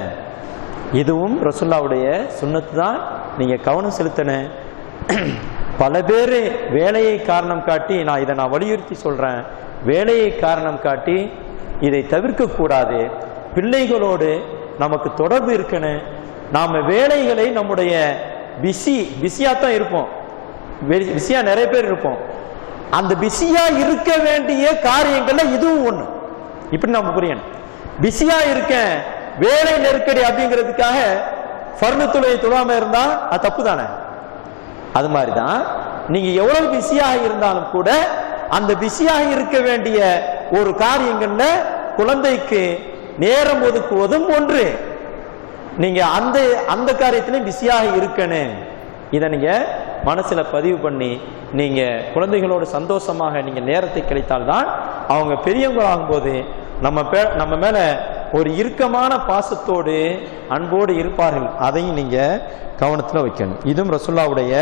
இதுவும் ரசூலுல்லாஹ்வுடைய சுன்னத்து தான், நீங்க கவனம் செலுத்தணும். பல பேர் வேலையை காரணம் காட்டி, நான் வலியுறுத்தி சொல்றேன், வேலையை காரணம் காட்டி இதை தவிர்க்க கூடாது. பிள்ளைகளோடு நமக்கு தொடர்பு இருக்கணும். நாம வேலைகளை நம்முடைய பிஸியா தான் இருப்போம், பிஸியா நிறைய பேர் இருப்போம். அந்த பிஸியா இருக்க வேண்டிய காரியங்கள்ல இதுவும் ஒண்ணு. இப்படி நம்ம புரியணும். பிஸியா இருக்கேன் வேலை நெருக்கடி அப்படிங்கிறதுக்காக ஃபர்து தொழுகை தொழாம இருந்தா அது தப்பு தானே. அது மாதிரிதான் நீங்க எவ்வளவு பிஸியாக இருந்தாலும் கூட அந்த பிஸியாக இருக்க வேண்டிய ஒரு காரியங்கள்ல குழந்தைக்கு நேரம் ஒதுக்குவதும் ஒன்று. நீங்க அந்த காரியத்திலும் பிஸியாக இருக்கணும். இதை நீங்க மனசுல பதிவு பண்ணி நீங்க குழந்தைகளோடு சந்தோஷமாக நீங்க நேரத்தை கிடைத்தால்தான் அவங்க பெரியவங்க ஆகும்போது நம்ம மேல ஒரு இறுக்கமான பாசத்தோடு அன்போடு இருப்பார்கள். அதையும் நீங்க கவனத்துல வைக்கணும். இதுவும் ரசூலுல்லாஹ்வுடைய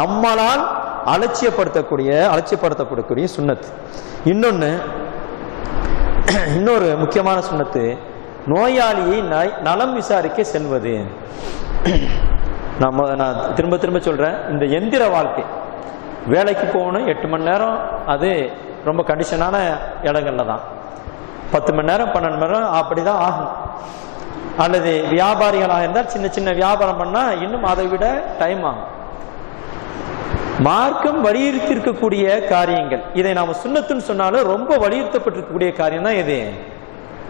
நம்மளால் அலட்சியப்படுத்தக்கூடிய சுன்னத். இன்னொரு முக்கியமான சுன்னத்து, நோயாளியை நலம் விசாரிக்க செல்வது. நான் திரும்ப சொல்றேன், இந்த எந்திர வாழ்க்கை வேலைக்கு போகணும் 8 மணி நேரம், அது ரொம்ப கண்டிஷனான இடங்கள்ல தான் 10 மணி நேரம் 12 மணி நேரம் அப்படிதான் ஆகும். அல்லது வியாபாரிகளாக இருந்தால் சின்ன சின்ன வியாபாரம் பண்ணா இன்னும் அதை விட டைம் ஆகும். மார்க்கம் வலியுறுத்தியிருக்கக்கூடிய காரியங்கள், இதை நாம சுன்னத்துன்னு சொன்னாலும் ரொம்ப வலியுறுத்தப்பட்டிருக்கக்கூடிய காரியம் தான் இது,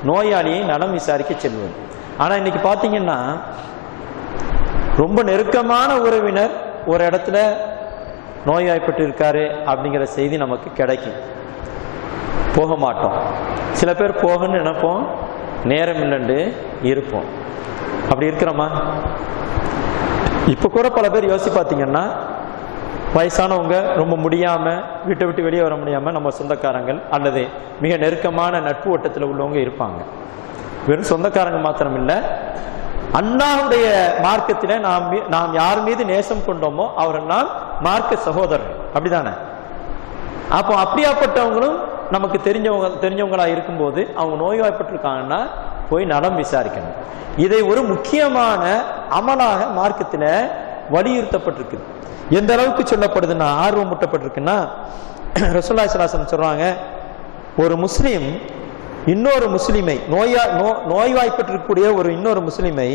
நோயாளியை நலம் விசாரிக்க செல்வது. ஆனா இன்னைக்கு பாத்தீங்கன்னா ரொம்ப நெருக்கமான உறவினர் ஒரு இடத்துல நோய்வாய்ப்பட்டு இருக்காரு அப்படிங்கிற செய்தி நமக்கு கிடைக்கும், போக மாட்டோம். சில பேர் போகணும்னு நினைப்போம், நேரம் இல்லைன்னு இருப்போம். அப்படி இருக்கிறோமா? இப்ப கூட பல பேர் யோசிச்சு பார்த்தீங்கன்னா, வயசானவங்க ரொம்ப முடியாம வீட்டை விட்டு வெளியே வர முடியாம நம்ம சொந்தக்காரங்கள் அல்லது மிக நெருக்கமான நட்பு வட்டத்தில் உள்ளவங்க இருப்பாங்க. வெறும் சொந்தக்காரங்க மாத்திரம் இல்லை, அல்லாஹ்வுடைய மார்க்கத்தில நாம் யார் மீது நேசம் கொண்டோமோ அவரெல்லாம் மார்க்க சகோதரர், அப்படிதானே? அப்போ அப்படியாப்பட்டவங்களும் நமக்கு தெரிஞ்சவங்களா இருக்கும்போது அவங்க நோய்வாய்ப்பட்டிருக்காங்கன்னா போய் நலம் விசாரிக்கணும். இதை ஒரு முக்கியமான அமலாக மார்க்கத்தில் வலியுறுத்தப்பட்டிருக்கு. எந்த அளவுக்கு சொல்லப்படுதுன்னா, ஆர்வம் ஊட்டப்பட்டிருக்குன்னா, ரசூலுல்லாஹி ஸல்லல்லாஹு அலைஹி வஸல்லம் சொல்றாங்க, ஒரு முஸ்லீம் இன்னொரு முஸ்லிமை நோய்வாய்ப்பட்டிருக்கக்கூடிய ஒரு இன்னொரு முஸ்லிமை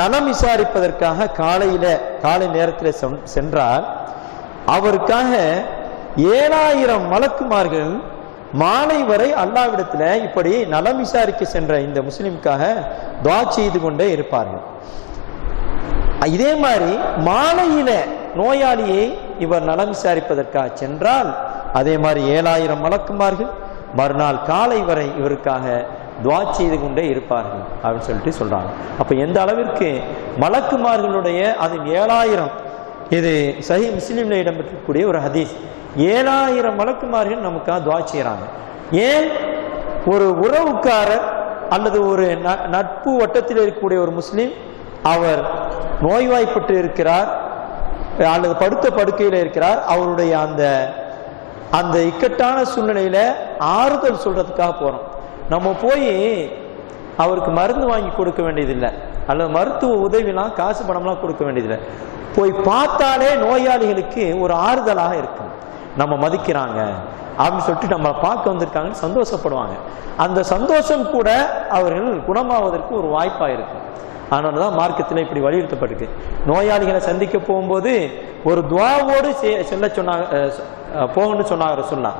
நலம் விசாரிப்பதற்காக காலை நேரத்தில் சென்றால் அவருக்காக 7000 மலக்குமார்கள் மாலை வரை அல்லாஹ்விடத்துல இப்படி நலம் விசாரிக்க சென்ற இந்த முஸ்லிமுக்காக துஆ செய்து கொண்டே இருப்பார்கள். இதே மாதிரி மாலையில நோயாளியை இவர் நலம் விசாரிப்பதற்காக சென்றால் அதே மாதிரி 7000 மலக்குமார்கள் மறுநாள் காலை வரை இவருக்காக துஆ செய்து கொண்டே இருப்பார்கள் அப்படின்னு சொல்லிட்டு சொல்றாங்க. அப்ப எந்த அளவிற்கு மலக்குமார்களுடைய அது 7000, இது சஹீஹ் முஸ்லிம்ல இடம்பெற்றக்கூடிய ஒரு ஹதீஸ். 7000 மலக்குமார்கள் நமக்காக துஆ செய்யறாங்க. ஏன்? ஒரு உறவுக்காரர் அல்லது ஒரு நட்பு வட்டத்தில் இருக்கக்கூடிய ஒரு முஸ்லிம் அவர் நோய்வாய்ப்பட்டு இருக்கிறார் அல்லது படுத்த படுக்கையில் இருக்கிறார், அவருடைய அந்த இக்கட்டான சூழ்நிலையில ஆறுதல் சொல்றதுக்காக போறோம். நம்ம போய் அவருக்கு மருந்து வாங்கி கொடுக்க வேண்டியதில்லை அல்லது மருத்துவ உதவிலாம் காசு பணம்லாம் கொடுக்க வேண்டியதில்லை. போய் பார்த்தாலே நோயாளிகளுக்கு ஒரு ஆறுதலாக இருக்கும். நம்ம மதிக்கிறாங்க அப்படின்னு சொல்லிட்டு நம்ம பார்க்க வந்திருக்காங்கன்னு சந்தோஷப்படுவாங்க. அந்த சந்தோஷம் கூட அவர்கள் குணமாவதற்கு ஒரு வாய்ப்பாக இருக்கும். அதனாலதான் மார்க்கத்தில் இப்படி வலியுறுத்தப்பட்டிருக்கு. நோயாளிகளை சந்திக்க போகும்போது ஒரு துஆவோடு செல்ல சொன்னாங்க, போகணும்னு சொன்னாங்க சொல்லலாம்.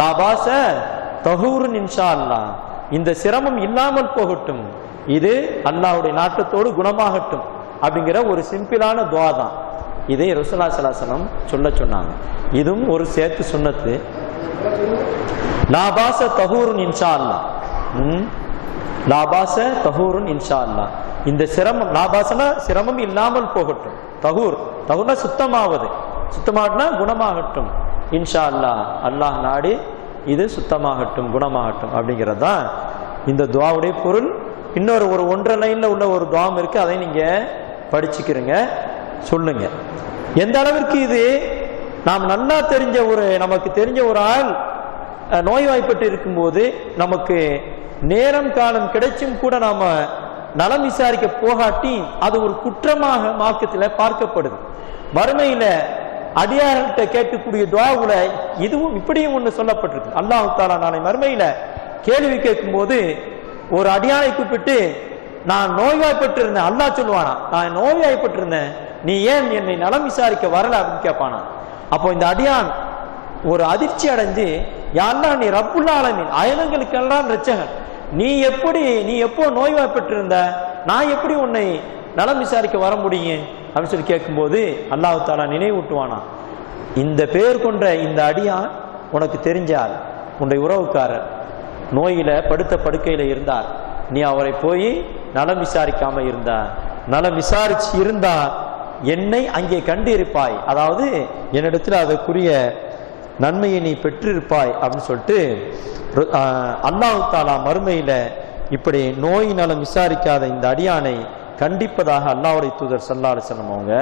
லாபாச தஹூருன் இன்ஷா அல்லாஹ், இந்த சிரமம் இல்லாமல் போகட்டும், இது அல்லாஹ்வுடைய நாட்டத்தோடு குணமாகட்டும் அப்படிங்கிற ஒரு சிம்பிளான துஆ தான். இதை ரசூலுல்லாஹி ஸல்லல்லாஹு அலைஹி வஸல்லம் சொன்னாங்க. இதுவும் ஒரு சேர்த்து சுன்னத்து. லாபாச தஹூருன் இன்ஷா அல்லாஹ், லாபாச தஹூருன் இன்ஷா அல்லாஹ், இந்த சிரமம், லாபாசனா சிரமம் இல்லாமல் போகட்டும், தஹூர்னா சுத்தமாவது, சுத்தமாகனா குணமாகட்டும், இன்ஷா அல்லாஹ், அல்லாஹ் நாடி இது சுத்தமாகட்டும் குணமாகட்டும் அப்படிங்கிறது தான் இந்த துஆவுடைய பொருள். இன்னொரு ஒரு 1.5 லைன்ல உள்ள ஒரு துஆம் இருக்கு, அதை நீங்க படிச்சுக்கிறீங்க, சொல்லுங்க. எந்த அளவிற்கு இது நாம் நல்லா தெரிஞ்ச நமக்கு தெரிஞ்ச ஒரு ஆள் நோய்வாய்ப்பட்டு இருக்கும்போது நமக்கு நேரம் காலம் கிடைச்சும் கூட நாம நலம் விசாரிக்க போகாட்டி அது ஒரு குற்றமாக மார்க்கத்தில் பார்க்கப்படுது. மறுமையில அடியார்கிட்ட கேட்கக்கூடிய துஆவுல இதுவும் இப்படியும் ஒண்ணு சொல்லப்பட்டிருக்கு. அல்லாஹ் தஆலா நாளை மறுமையில கேள்வி கேட்கும் போது ஒரு அடியானை கூப்பிட்டு, நான் நோய்வாய்ப்பட்டு இருந்தேன், அல்லாஹ் சொல்லுவானா, நான் நோய்வாய்ப்பட்டு இருந்தேன், நீ ஏன் என்னை நலம் விசாரிக்க வரல அப்படின்னு கேட்பானா. அப்போ இந்த அடியான் ஒரு அதிர்ச்சி அடைஞ்சு, யா அல்லாஹ், நீ ரப்புல் ஆலமீன், அயலங்களுக்கெல்லாம் ரட்சகன், நீ எப்போ நோய்வாய்ப்பட்டு இருந்த, நான் எப்படி உன்னை நலம் விசாரிக்க வர முடியும் அப்படின்னு சொல்லி கேட்கும்போது அல்லாஹ் தஆலா நினைவூட்டுவானா, இந்த பேர் கொண்ட இந்த அடியான் உனக்கு தெரிஞ்சார், உன்னுடைய உறவுக்காரர் நோயில படுத்த படுக்கையில இருந்தார், நீ அவரை போய் நலம் விசாரிக்காம இருந்தா, நலம் விசாரிச்சு இருந்தா என்னை அங்கே கண்டு இருப்பாய், அதாவது என்னிடத்துல அதற்குரிய நன்மையை நீ பெற்றிருப்பாய் அப்படின்னு சொல்லிட்டு அல்லாஹ் தஆலா மறுமையில இப்படி நோய் நலம் விசாரிக்காத இந்த அடியானை கண்டிப்பதாக அல்லாஹ்வுடைய தூதர் ஸல்லல்லாஹு அலைஹி வஸல்லம் அவங்க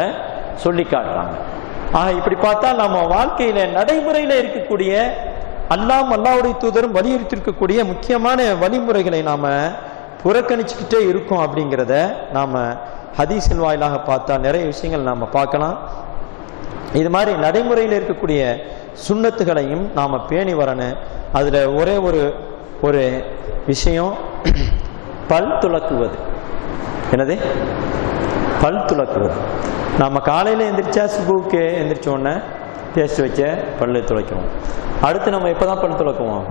சொல்லி காட்டுறாங்க. இப்படி பார்த்தா நம்ம வாழ்க்கையில நடைமுறையில இருக்கக்கூடிய அல்லாஹ்வுடைய தூதரும் வலியுறுத்திருக்கக்கூடிய முக்கியமான வழிமுறைகளை நாம புறக்கணிச்சுக்கிட்டே இருக்கோம் அப்படிங்கிறத நாம ஹதீஸின் வாயிலாக பார்த்தா நிறைய விஷயங்கள் நாம பார்க்கலாம். இது மாதிரி நடைமுறையில் இருக்கக்கூடிய சுன்னத்துகளையும் நாம பேணி வரணும். அதுல ஒரே ஒரு விஷயம், பல் துலக்குவது. என்னது? பல் துலக்குவது. நாம காலையில எந்திரிச்சா சுபுக்கு எந்திரிச்ச உடனே பேஸ்ட் வச்ச பல்லு துளைக்கிறோம். அடுத்து நம்ம எப்போ தான் பல் துளக்குவோம்?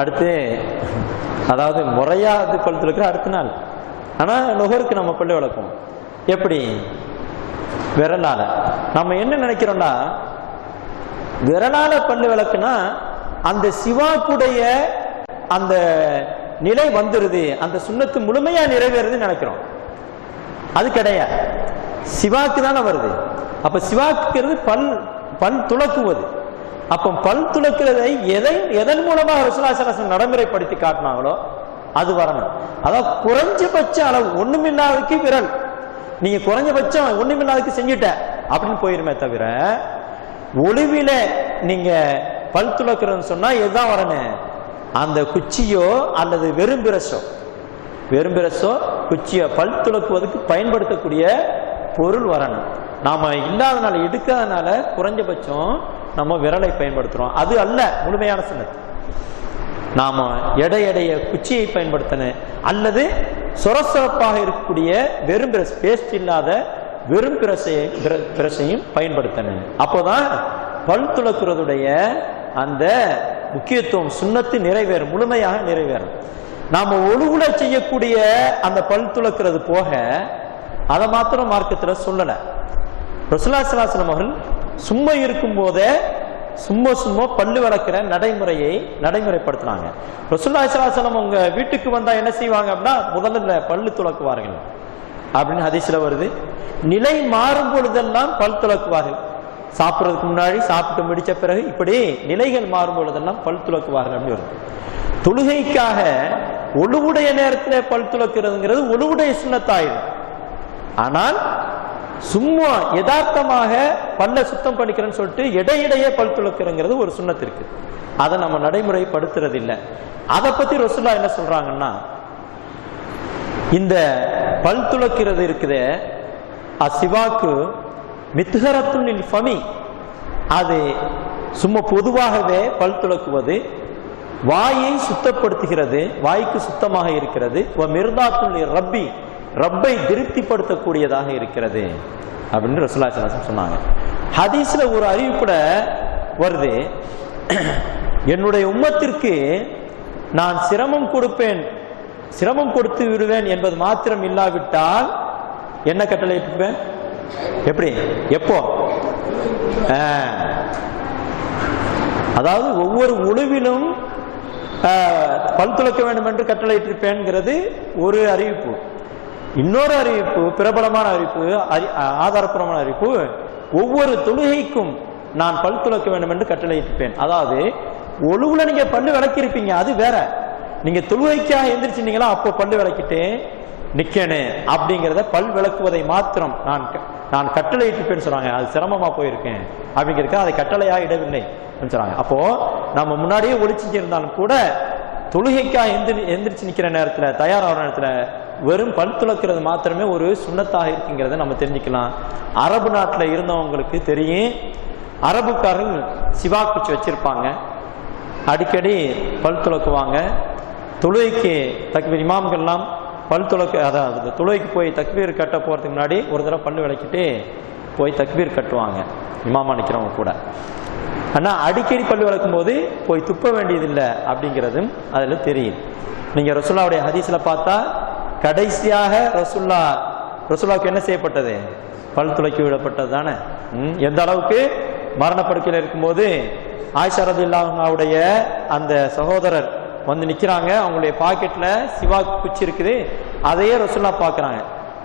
அடுத்து அதாவது முறையாக பல் துளக்கிற அடுத்த நாள். ஆனால் நுகருக்கு நம்ம பல்லு விளக்குவோம். எப்படி? விரலால. நம்ம என்ன நினைக்கிறோம்னா, விரலால பல்லு விளக்குனா அந்த சிவாக்குடைய அந்த நிலை வந்துருது, அந்த சுண்ணத்து முழுமையா நிறைவேறுதுன்னு நினைக்கிறோம். அது கிடையாது. சிவாக்கு தானே வருது. அப்ப சிவாக்குங்கிறது பல் துளக்குவது. அப்ப பல் துளக்குறதை எதன் மூலமாக ரசூலுல்லாஹி ஸல்லல்லாஹு அலைஹி வஸல்லம் நடைமுறைப்படுத்தி காட்டினாங்களோ அது வரணும். அதாவது குறைஞ்சபட்ச அளவு, ஒண்ணுமில்லாததுக்கு விரல், நீங்க குறைஞ்சபட்சம் ஒண்ணுமில்லாததுக்கு செஞ்சுட்ட அப்படின்னு போயிருமே தவிர, ஒளிவில நீங்க பல் துளக்குறன்னு சொன்னா எதுதான் வரணும்? அந்த குச்சியோ அல்லது வெறும் பிரஷோ குச்சியோ பல் துளக்குவதற்கு பயன்படுத்தக்கூடிய பொருள் வரணும். நாம இல்லாதனால எடுக்காதனால குறைஞ்சபட்சம் நம்ம விரலை பயன்படுத்துறோம். அது அல்ல முழுமையான சுன்னத். நாம எடைய குச்சியை பயன்படுத்தணும், அல்லது சொரசொரப்பாக இருக்கக்கூடிய வெறும் பிரஷ், பேஸ்ட் இல்லாத வெறும் பிரஷையும் பயன்படுத்தணும். அப்போதான் பல் துளக்குறதுடைய அந்த முக்கியத்துவம் சுன்னத்து நிறைவேறும், முழுமையாக நிறைவேறும். நாம ஒழுகுல செய்யக்கூடிய அந்த பல் துளக்குறது போக அதை மாத்திரம் மார்க்கத்துல சொல்லல. ரசூலுல்லாஹி ஸல்லல்லாஹு அலைஹி வஸல்லம் அவர்கள் சும்மா இருக்கும் போதே சும்மா பல்லு விளக்குற நடைமுறைப்படுத்தினாங்க. ரசூலுல்லாஹி ஸல்லல்லாஹு அலைஹி வஸல்லம் உங்க வீட்டுக்கு வந்தா என்ன செய்வாங்க அப்படின்னா, முதல்ல பல்லு துளக்குவார்கள் அப்படின்னு ஹதீஸ்ல வருது. நிலை மாறும் பொழுதெல்லாம் பல் துளக்குவார்கள். சாப்பிட்றதுக்கு முன்னாடி, சாப்பிட்டு முடிச்ச பிறகு, இப்படி நிலைகள் மாறும் பொழுதெல்லாம் பல் துளக்குவார்கள் அப்படின்னு வருது. தொழுகைக்காக ஒழுவுடைய நேரத்தில் பல் துளக்குறதுங்கிறது ஒழுவுடைய சுன்னத்தாயிரும். ஆனால் சும்மா யதார்த்தமாக பல்ல சுத்தம் பண்ணிக்கிறேன்னு சொல்லிட்டு இடையிடையே பல் துளக்குறங்கிறது ஒரு சுன்னத்து இருக்கு. அதை நம்ம நடைமுறைப்படுத்துறது இல்லை. அதை பத்தி ரசூலுல்லாஹ் என்ன சொல்றாங்கன்னா, இந்த பல் துளக்கிறது இருக்குதே அசிவாக்கு மித்ஹரத்துல் ஃபமி, அது சும்மா பொதுவாகவே பல் துளக்குவது வாயை சுத்தப்படுத்துகிறது, வாய்க்கு சுத்தமாக இருக்கிறது. மிர்தாத்துல் ரப்பி, ரப்பை திருப்திப்படுத்தக்கூடியதாக இருக்கிறது அப்படின்னு ரசூலுல்லாஹி ஸல்லல்லாஹு அலைஹி வஸல்லம் சொன்னாங்க. ஹதீஸ்ல ஒரு அறிவிப்புல வருது, என்னுடைய உம்மத்திற்கு நான் சிரமம் கொடுத்து விடுவேன் என்பது மாத்திரம் இல்லாவிட்டால் என்ன கட்டளை இருப்பேன்? எப்படி? எப்போ? அதாவது ஒவ்வொரு உழுவிலும் பல் துளக்க வேண்டும் என்று கட்டளையிட்டிருப்பேன்ங்கிறது ஒரு அறிவிப்பு. இன்னொரு அறிவிப்பு, பிரபலமான அறிவிப்பு, ஆதாரபூர்வமான அறிவிப்பு, ஒவ்வொரு தொழுகைக்கும் நான் பல் துளக்க வேண்டும் என்று கட்டளையிட்டிருப்பேன். அதாவது ஒழுவுல நீங்க பல்லு விளக்கிருப்பீங்க, அது வேற. நீங்க தொழுகைக்காக எந்திரிச்சிருந்தீங்களா, அப்போ பல்லு விளக்கிட்டு நிக்கணும் அப்படிங்கிறத பல் விளக்குவதை மாத்திரம் நான் கட்டளையிட்டிருப்பேன்னு சொல்றாங்க. அது சிரமமா போயிருக்கேன் அப்படிங்கிறதுக்கு அதை கட்டளையா இடவில்லை சொல்றாங்க. அப்போ நம்ம முன்னாடியே ஒளிச்சிருந்தாலும் கூட தொழுகைக்காக எந்திரிச்சு நிக்கிற நேரத்துல, தயாராகிற நேரத்துல வெறும் பல் துளக்கிறது மாத்திரமே ஒரு சுன்னத்தாக இருக்குங்கிறத நம்ம தெரிஞ்சுக்கலாம். அரபு நாட்டில் இருந்தவங்களுக்கு தெரியும், அரபுக்காரர்கள் சிவாக் குச்சி வச்சிருப்பாங்க, அடிக்கடி பல் துளக்குவாங்க. தொழுகைக்கு தக்பீர், இமாம்கள்லாம் பல் துளக்க, அதாவது தொழுகைக்கு போய் தக்பீர் கட்ட போறதுக்கு முன்னாடி ஒரு தடவை பல்லு விளக்கிட்டு போய் தக்பீர் கட்டுவாங்க இமாமா நிற்கிறவங்க கூட. ஆனால் அடிக்கடி பல்லு விளக்கும் போது போய் துப்ப வேண்டியதில்லை அப்படிங்கிறதும் அதில் தெரியுது. நீங்க ரசூலுல்லாஹ்வுடைய ஹதீஸ்ல பார்த்தா கடைசியாக ரசூலுல்லாஹ்வுக்கு என்ன செய்யப்பட்டது? பல் துளக்கி விடப்பட்டது தானே. எந்த அளவுக்கு மரணப்படுக்கையில் இருக்கும்போது ஆயிஷா ரலியல்லாஹு அன்ஹாவுடைய அந்த சகோதரர் வந்து நிக்கிறாங்க, அவங்களுடைய பாக்கெட்ல சிவாக் குச்சி இருக்குது, அதையே ரசூலுல்லாஹ் பார்க்கறாங்க.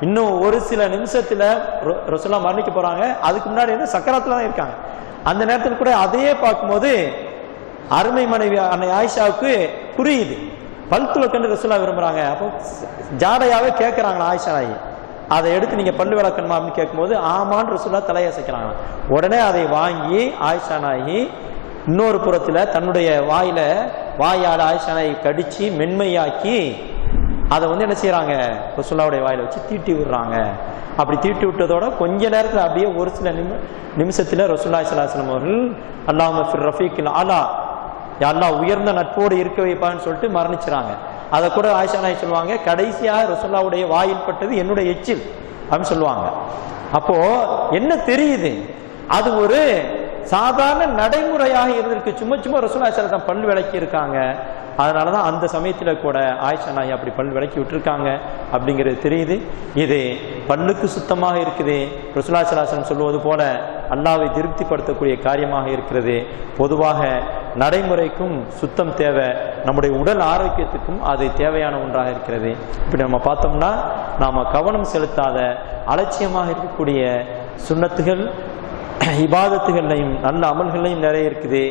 இன்னும் ஒரு சில நிமிஷத்துல ரசூலுல்லாஹ் மரணிக்க போறாங்க. அதுக்கு முன்னாடி வந்து சக்கராத்துல தான் இருக்காங்க. அந்த நேரத்தில் கூட அதையே பார்க்கும்போது அருமை மனைவி அன்னை ஆயிஷாவுக்கு புரியுது பல் துளக்கன்னு ரசூலுல்லாஹ் விரும்புறாங்க. அப்போ ஜாடையாவே கேட்கறாங்களா ஆயிஷா நாயகி, அதை எடுத்து நீங்க பல்லு விளக்கணுமா அப்படின்னு கேட்கும்போது ஆமான்னு ரசூலுல்லாஹ் தலையசைக்கிறாங்க. உடனே அதை வாங்கி ஆயிஷா நாயகி இன்னொரு புறத்துல தன்னுடைய வாயால ஆயிஷா நாயகி கடிச்சு மென்மையாக்கி அதை வந்து என்ன செய்யறாங்க, ரசூலுல்லாஹ்வுடைய வாயில வச்சு தீட்டி விடுறாங்க. அப்படி தீட்டி விட்டதோட கொஞ்ச நேரத்தில் அப்படியே ஒரு சில நிமிஷத்துல ரசூலுல்லாஹி ஸல்லல்லாஹு அலைஹி வஸல்லம் அவர்கள் அல்லாஹும்ம ஃபிர் ரஃபீக்கில் அலா, யா அல்லாஹ் உயர்ந்த நட்போடு இருக்க வைப்பான்னு சொல்லிட்டு மரணிச்சுறாங்க. அதை கூட ஆயிஷா நாயகி சொல்லுவாங்க, கடைசியாக ரசூலுல்லாஹ்வுடைய வாயில் பட்டது என்னுடைய எச்சில் அப்படின்னு சொல்லுவாங்க. அப்போ என்ன தெரியுது, அது ஒரு சாதாரண நடைமுறையாக இருந்திருக்கு. சும்மா சும்மா ரசூலுல்லாஹி ஸல்லல்லாஹு அலைஹி வஸல்லம் பல் விளக்கி இருக்காங்க. அதனாலதான் அந்த சமயத்துல கூட ஆயிஷா நாயகி அப்படி பல் விளக்கி விட்டுருக்காங்க அப்படிங்கிறது தெரியுது. இது பல்லுக்கு சுத்தமாக இருக்குது. ரசூலுல்லாஹி ஸல்லல்லாஹு அலைஹி வஸல்லம் சொல்வது போல அல்லாஹ்வை திருப்திப்படுத்தக்கூடிய காரியமாக இருக்கிறது. பொதுவாக நடைமுறைக்கும் சுத்தம் தேவை, நம்முடைய உடல் ஆரோக்கியத்துக்கும் அது தேவையான ஒன்றாக இருக்கிறது. இப்படி நம்ம பார்த்தோம்னா நாம கவனம் செலுத்தாத அலட்சியமாக இருக்கக்கூடிய சுன்னத்துகள் இபாதத்துகளையும் நல்ல அமல்களையும் நிறைய இருக்குது,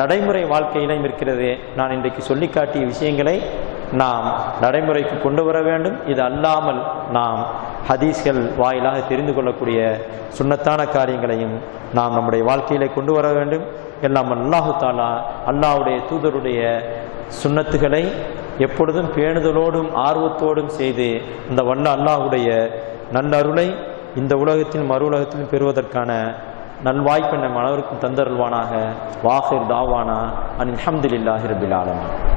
நடைமுறை வாழ்க்கையிலையும் இருக்கிறது. நான் இன்றைக்கு சொல்லி காட்டிய விஷயங்களை நாம் நடைமுறைக்கு கொண்டு வர வேண்டும். இது அல்லாமல் நாம் ஹதீஸ்கள் வாயிலாக தெரிந்து கொள்ளக்கூடிய சுன்னத்தான காரியங்களையும் நாம் நம்முடைய வாழ்க்கையிலே கொண்டு வர வேண்டும். எல்லாம் அல்லாஹு தாலா அல்லாஹ்வுடைய தூதருடைய சுன்னத்துகளை எப்பொழுதும் பேணுதலோடும் ஆர்வத்தோடும் செய்து இந்த வல்ல அல்லாஹ்வுடைய நல்லருளை இந்த உலகத்திலும் மறு உலகத்திலும் பெறுவதற்கான நல்வாய்ப்பு நம் அனைவருக்கும் தந்தருள்வானாக. வாஹிர் தாவானா அல்ஹம்துலில்லாஹி ரப்பில் ஆலமீன்.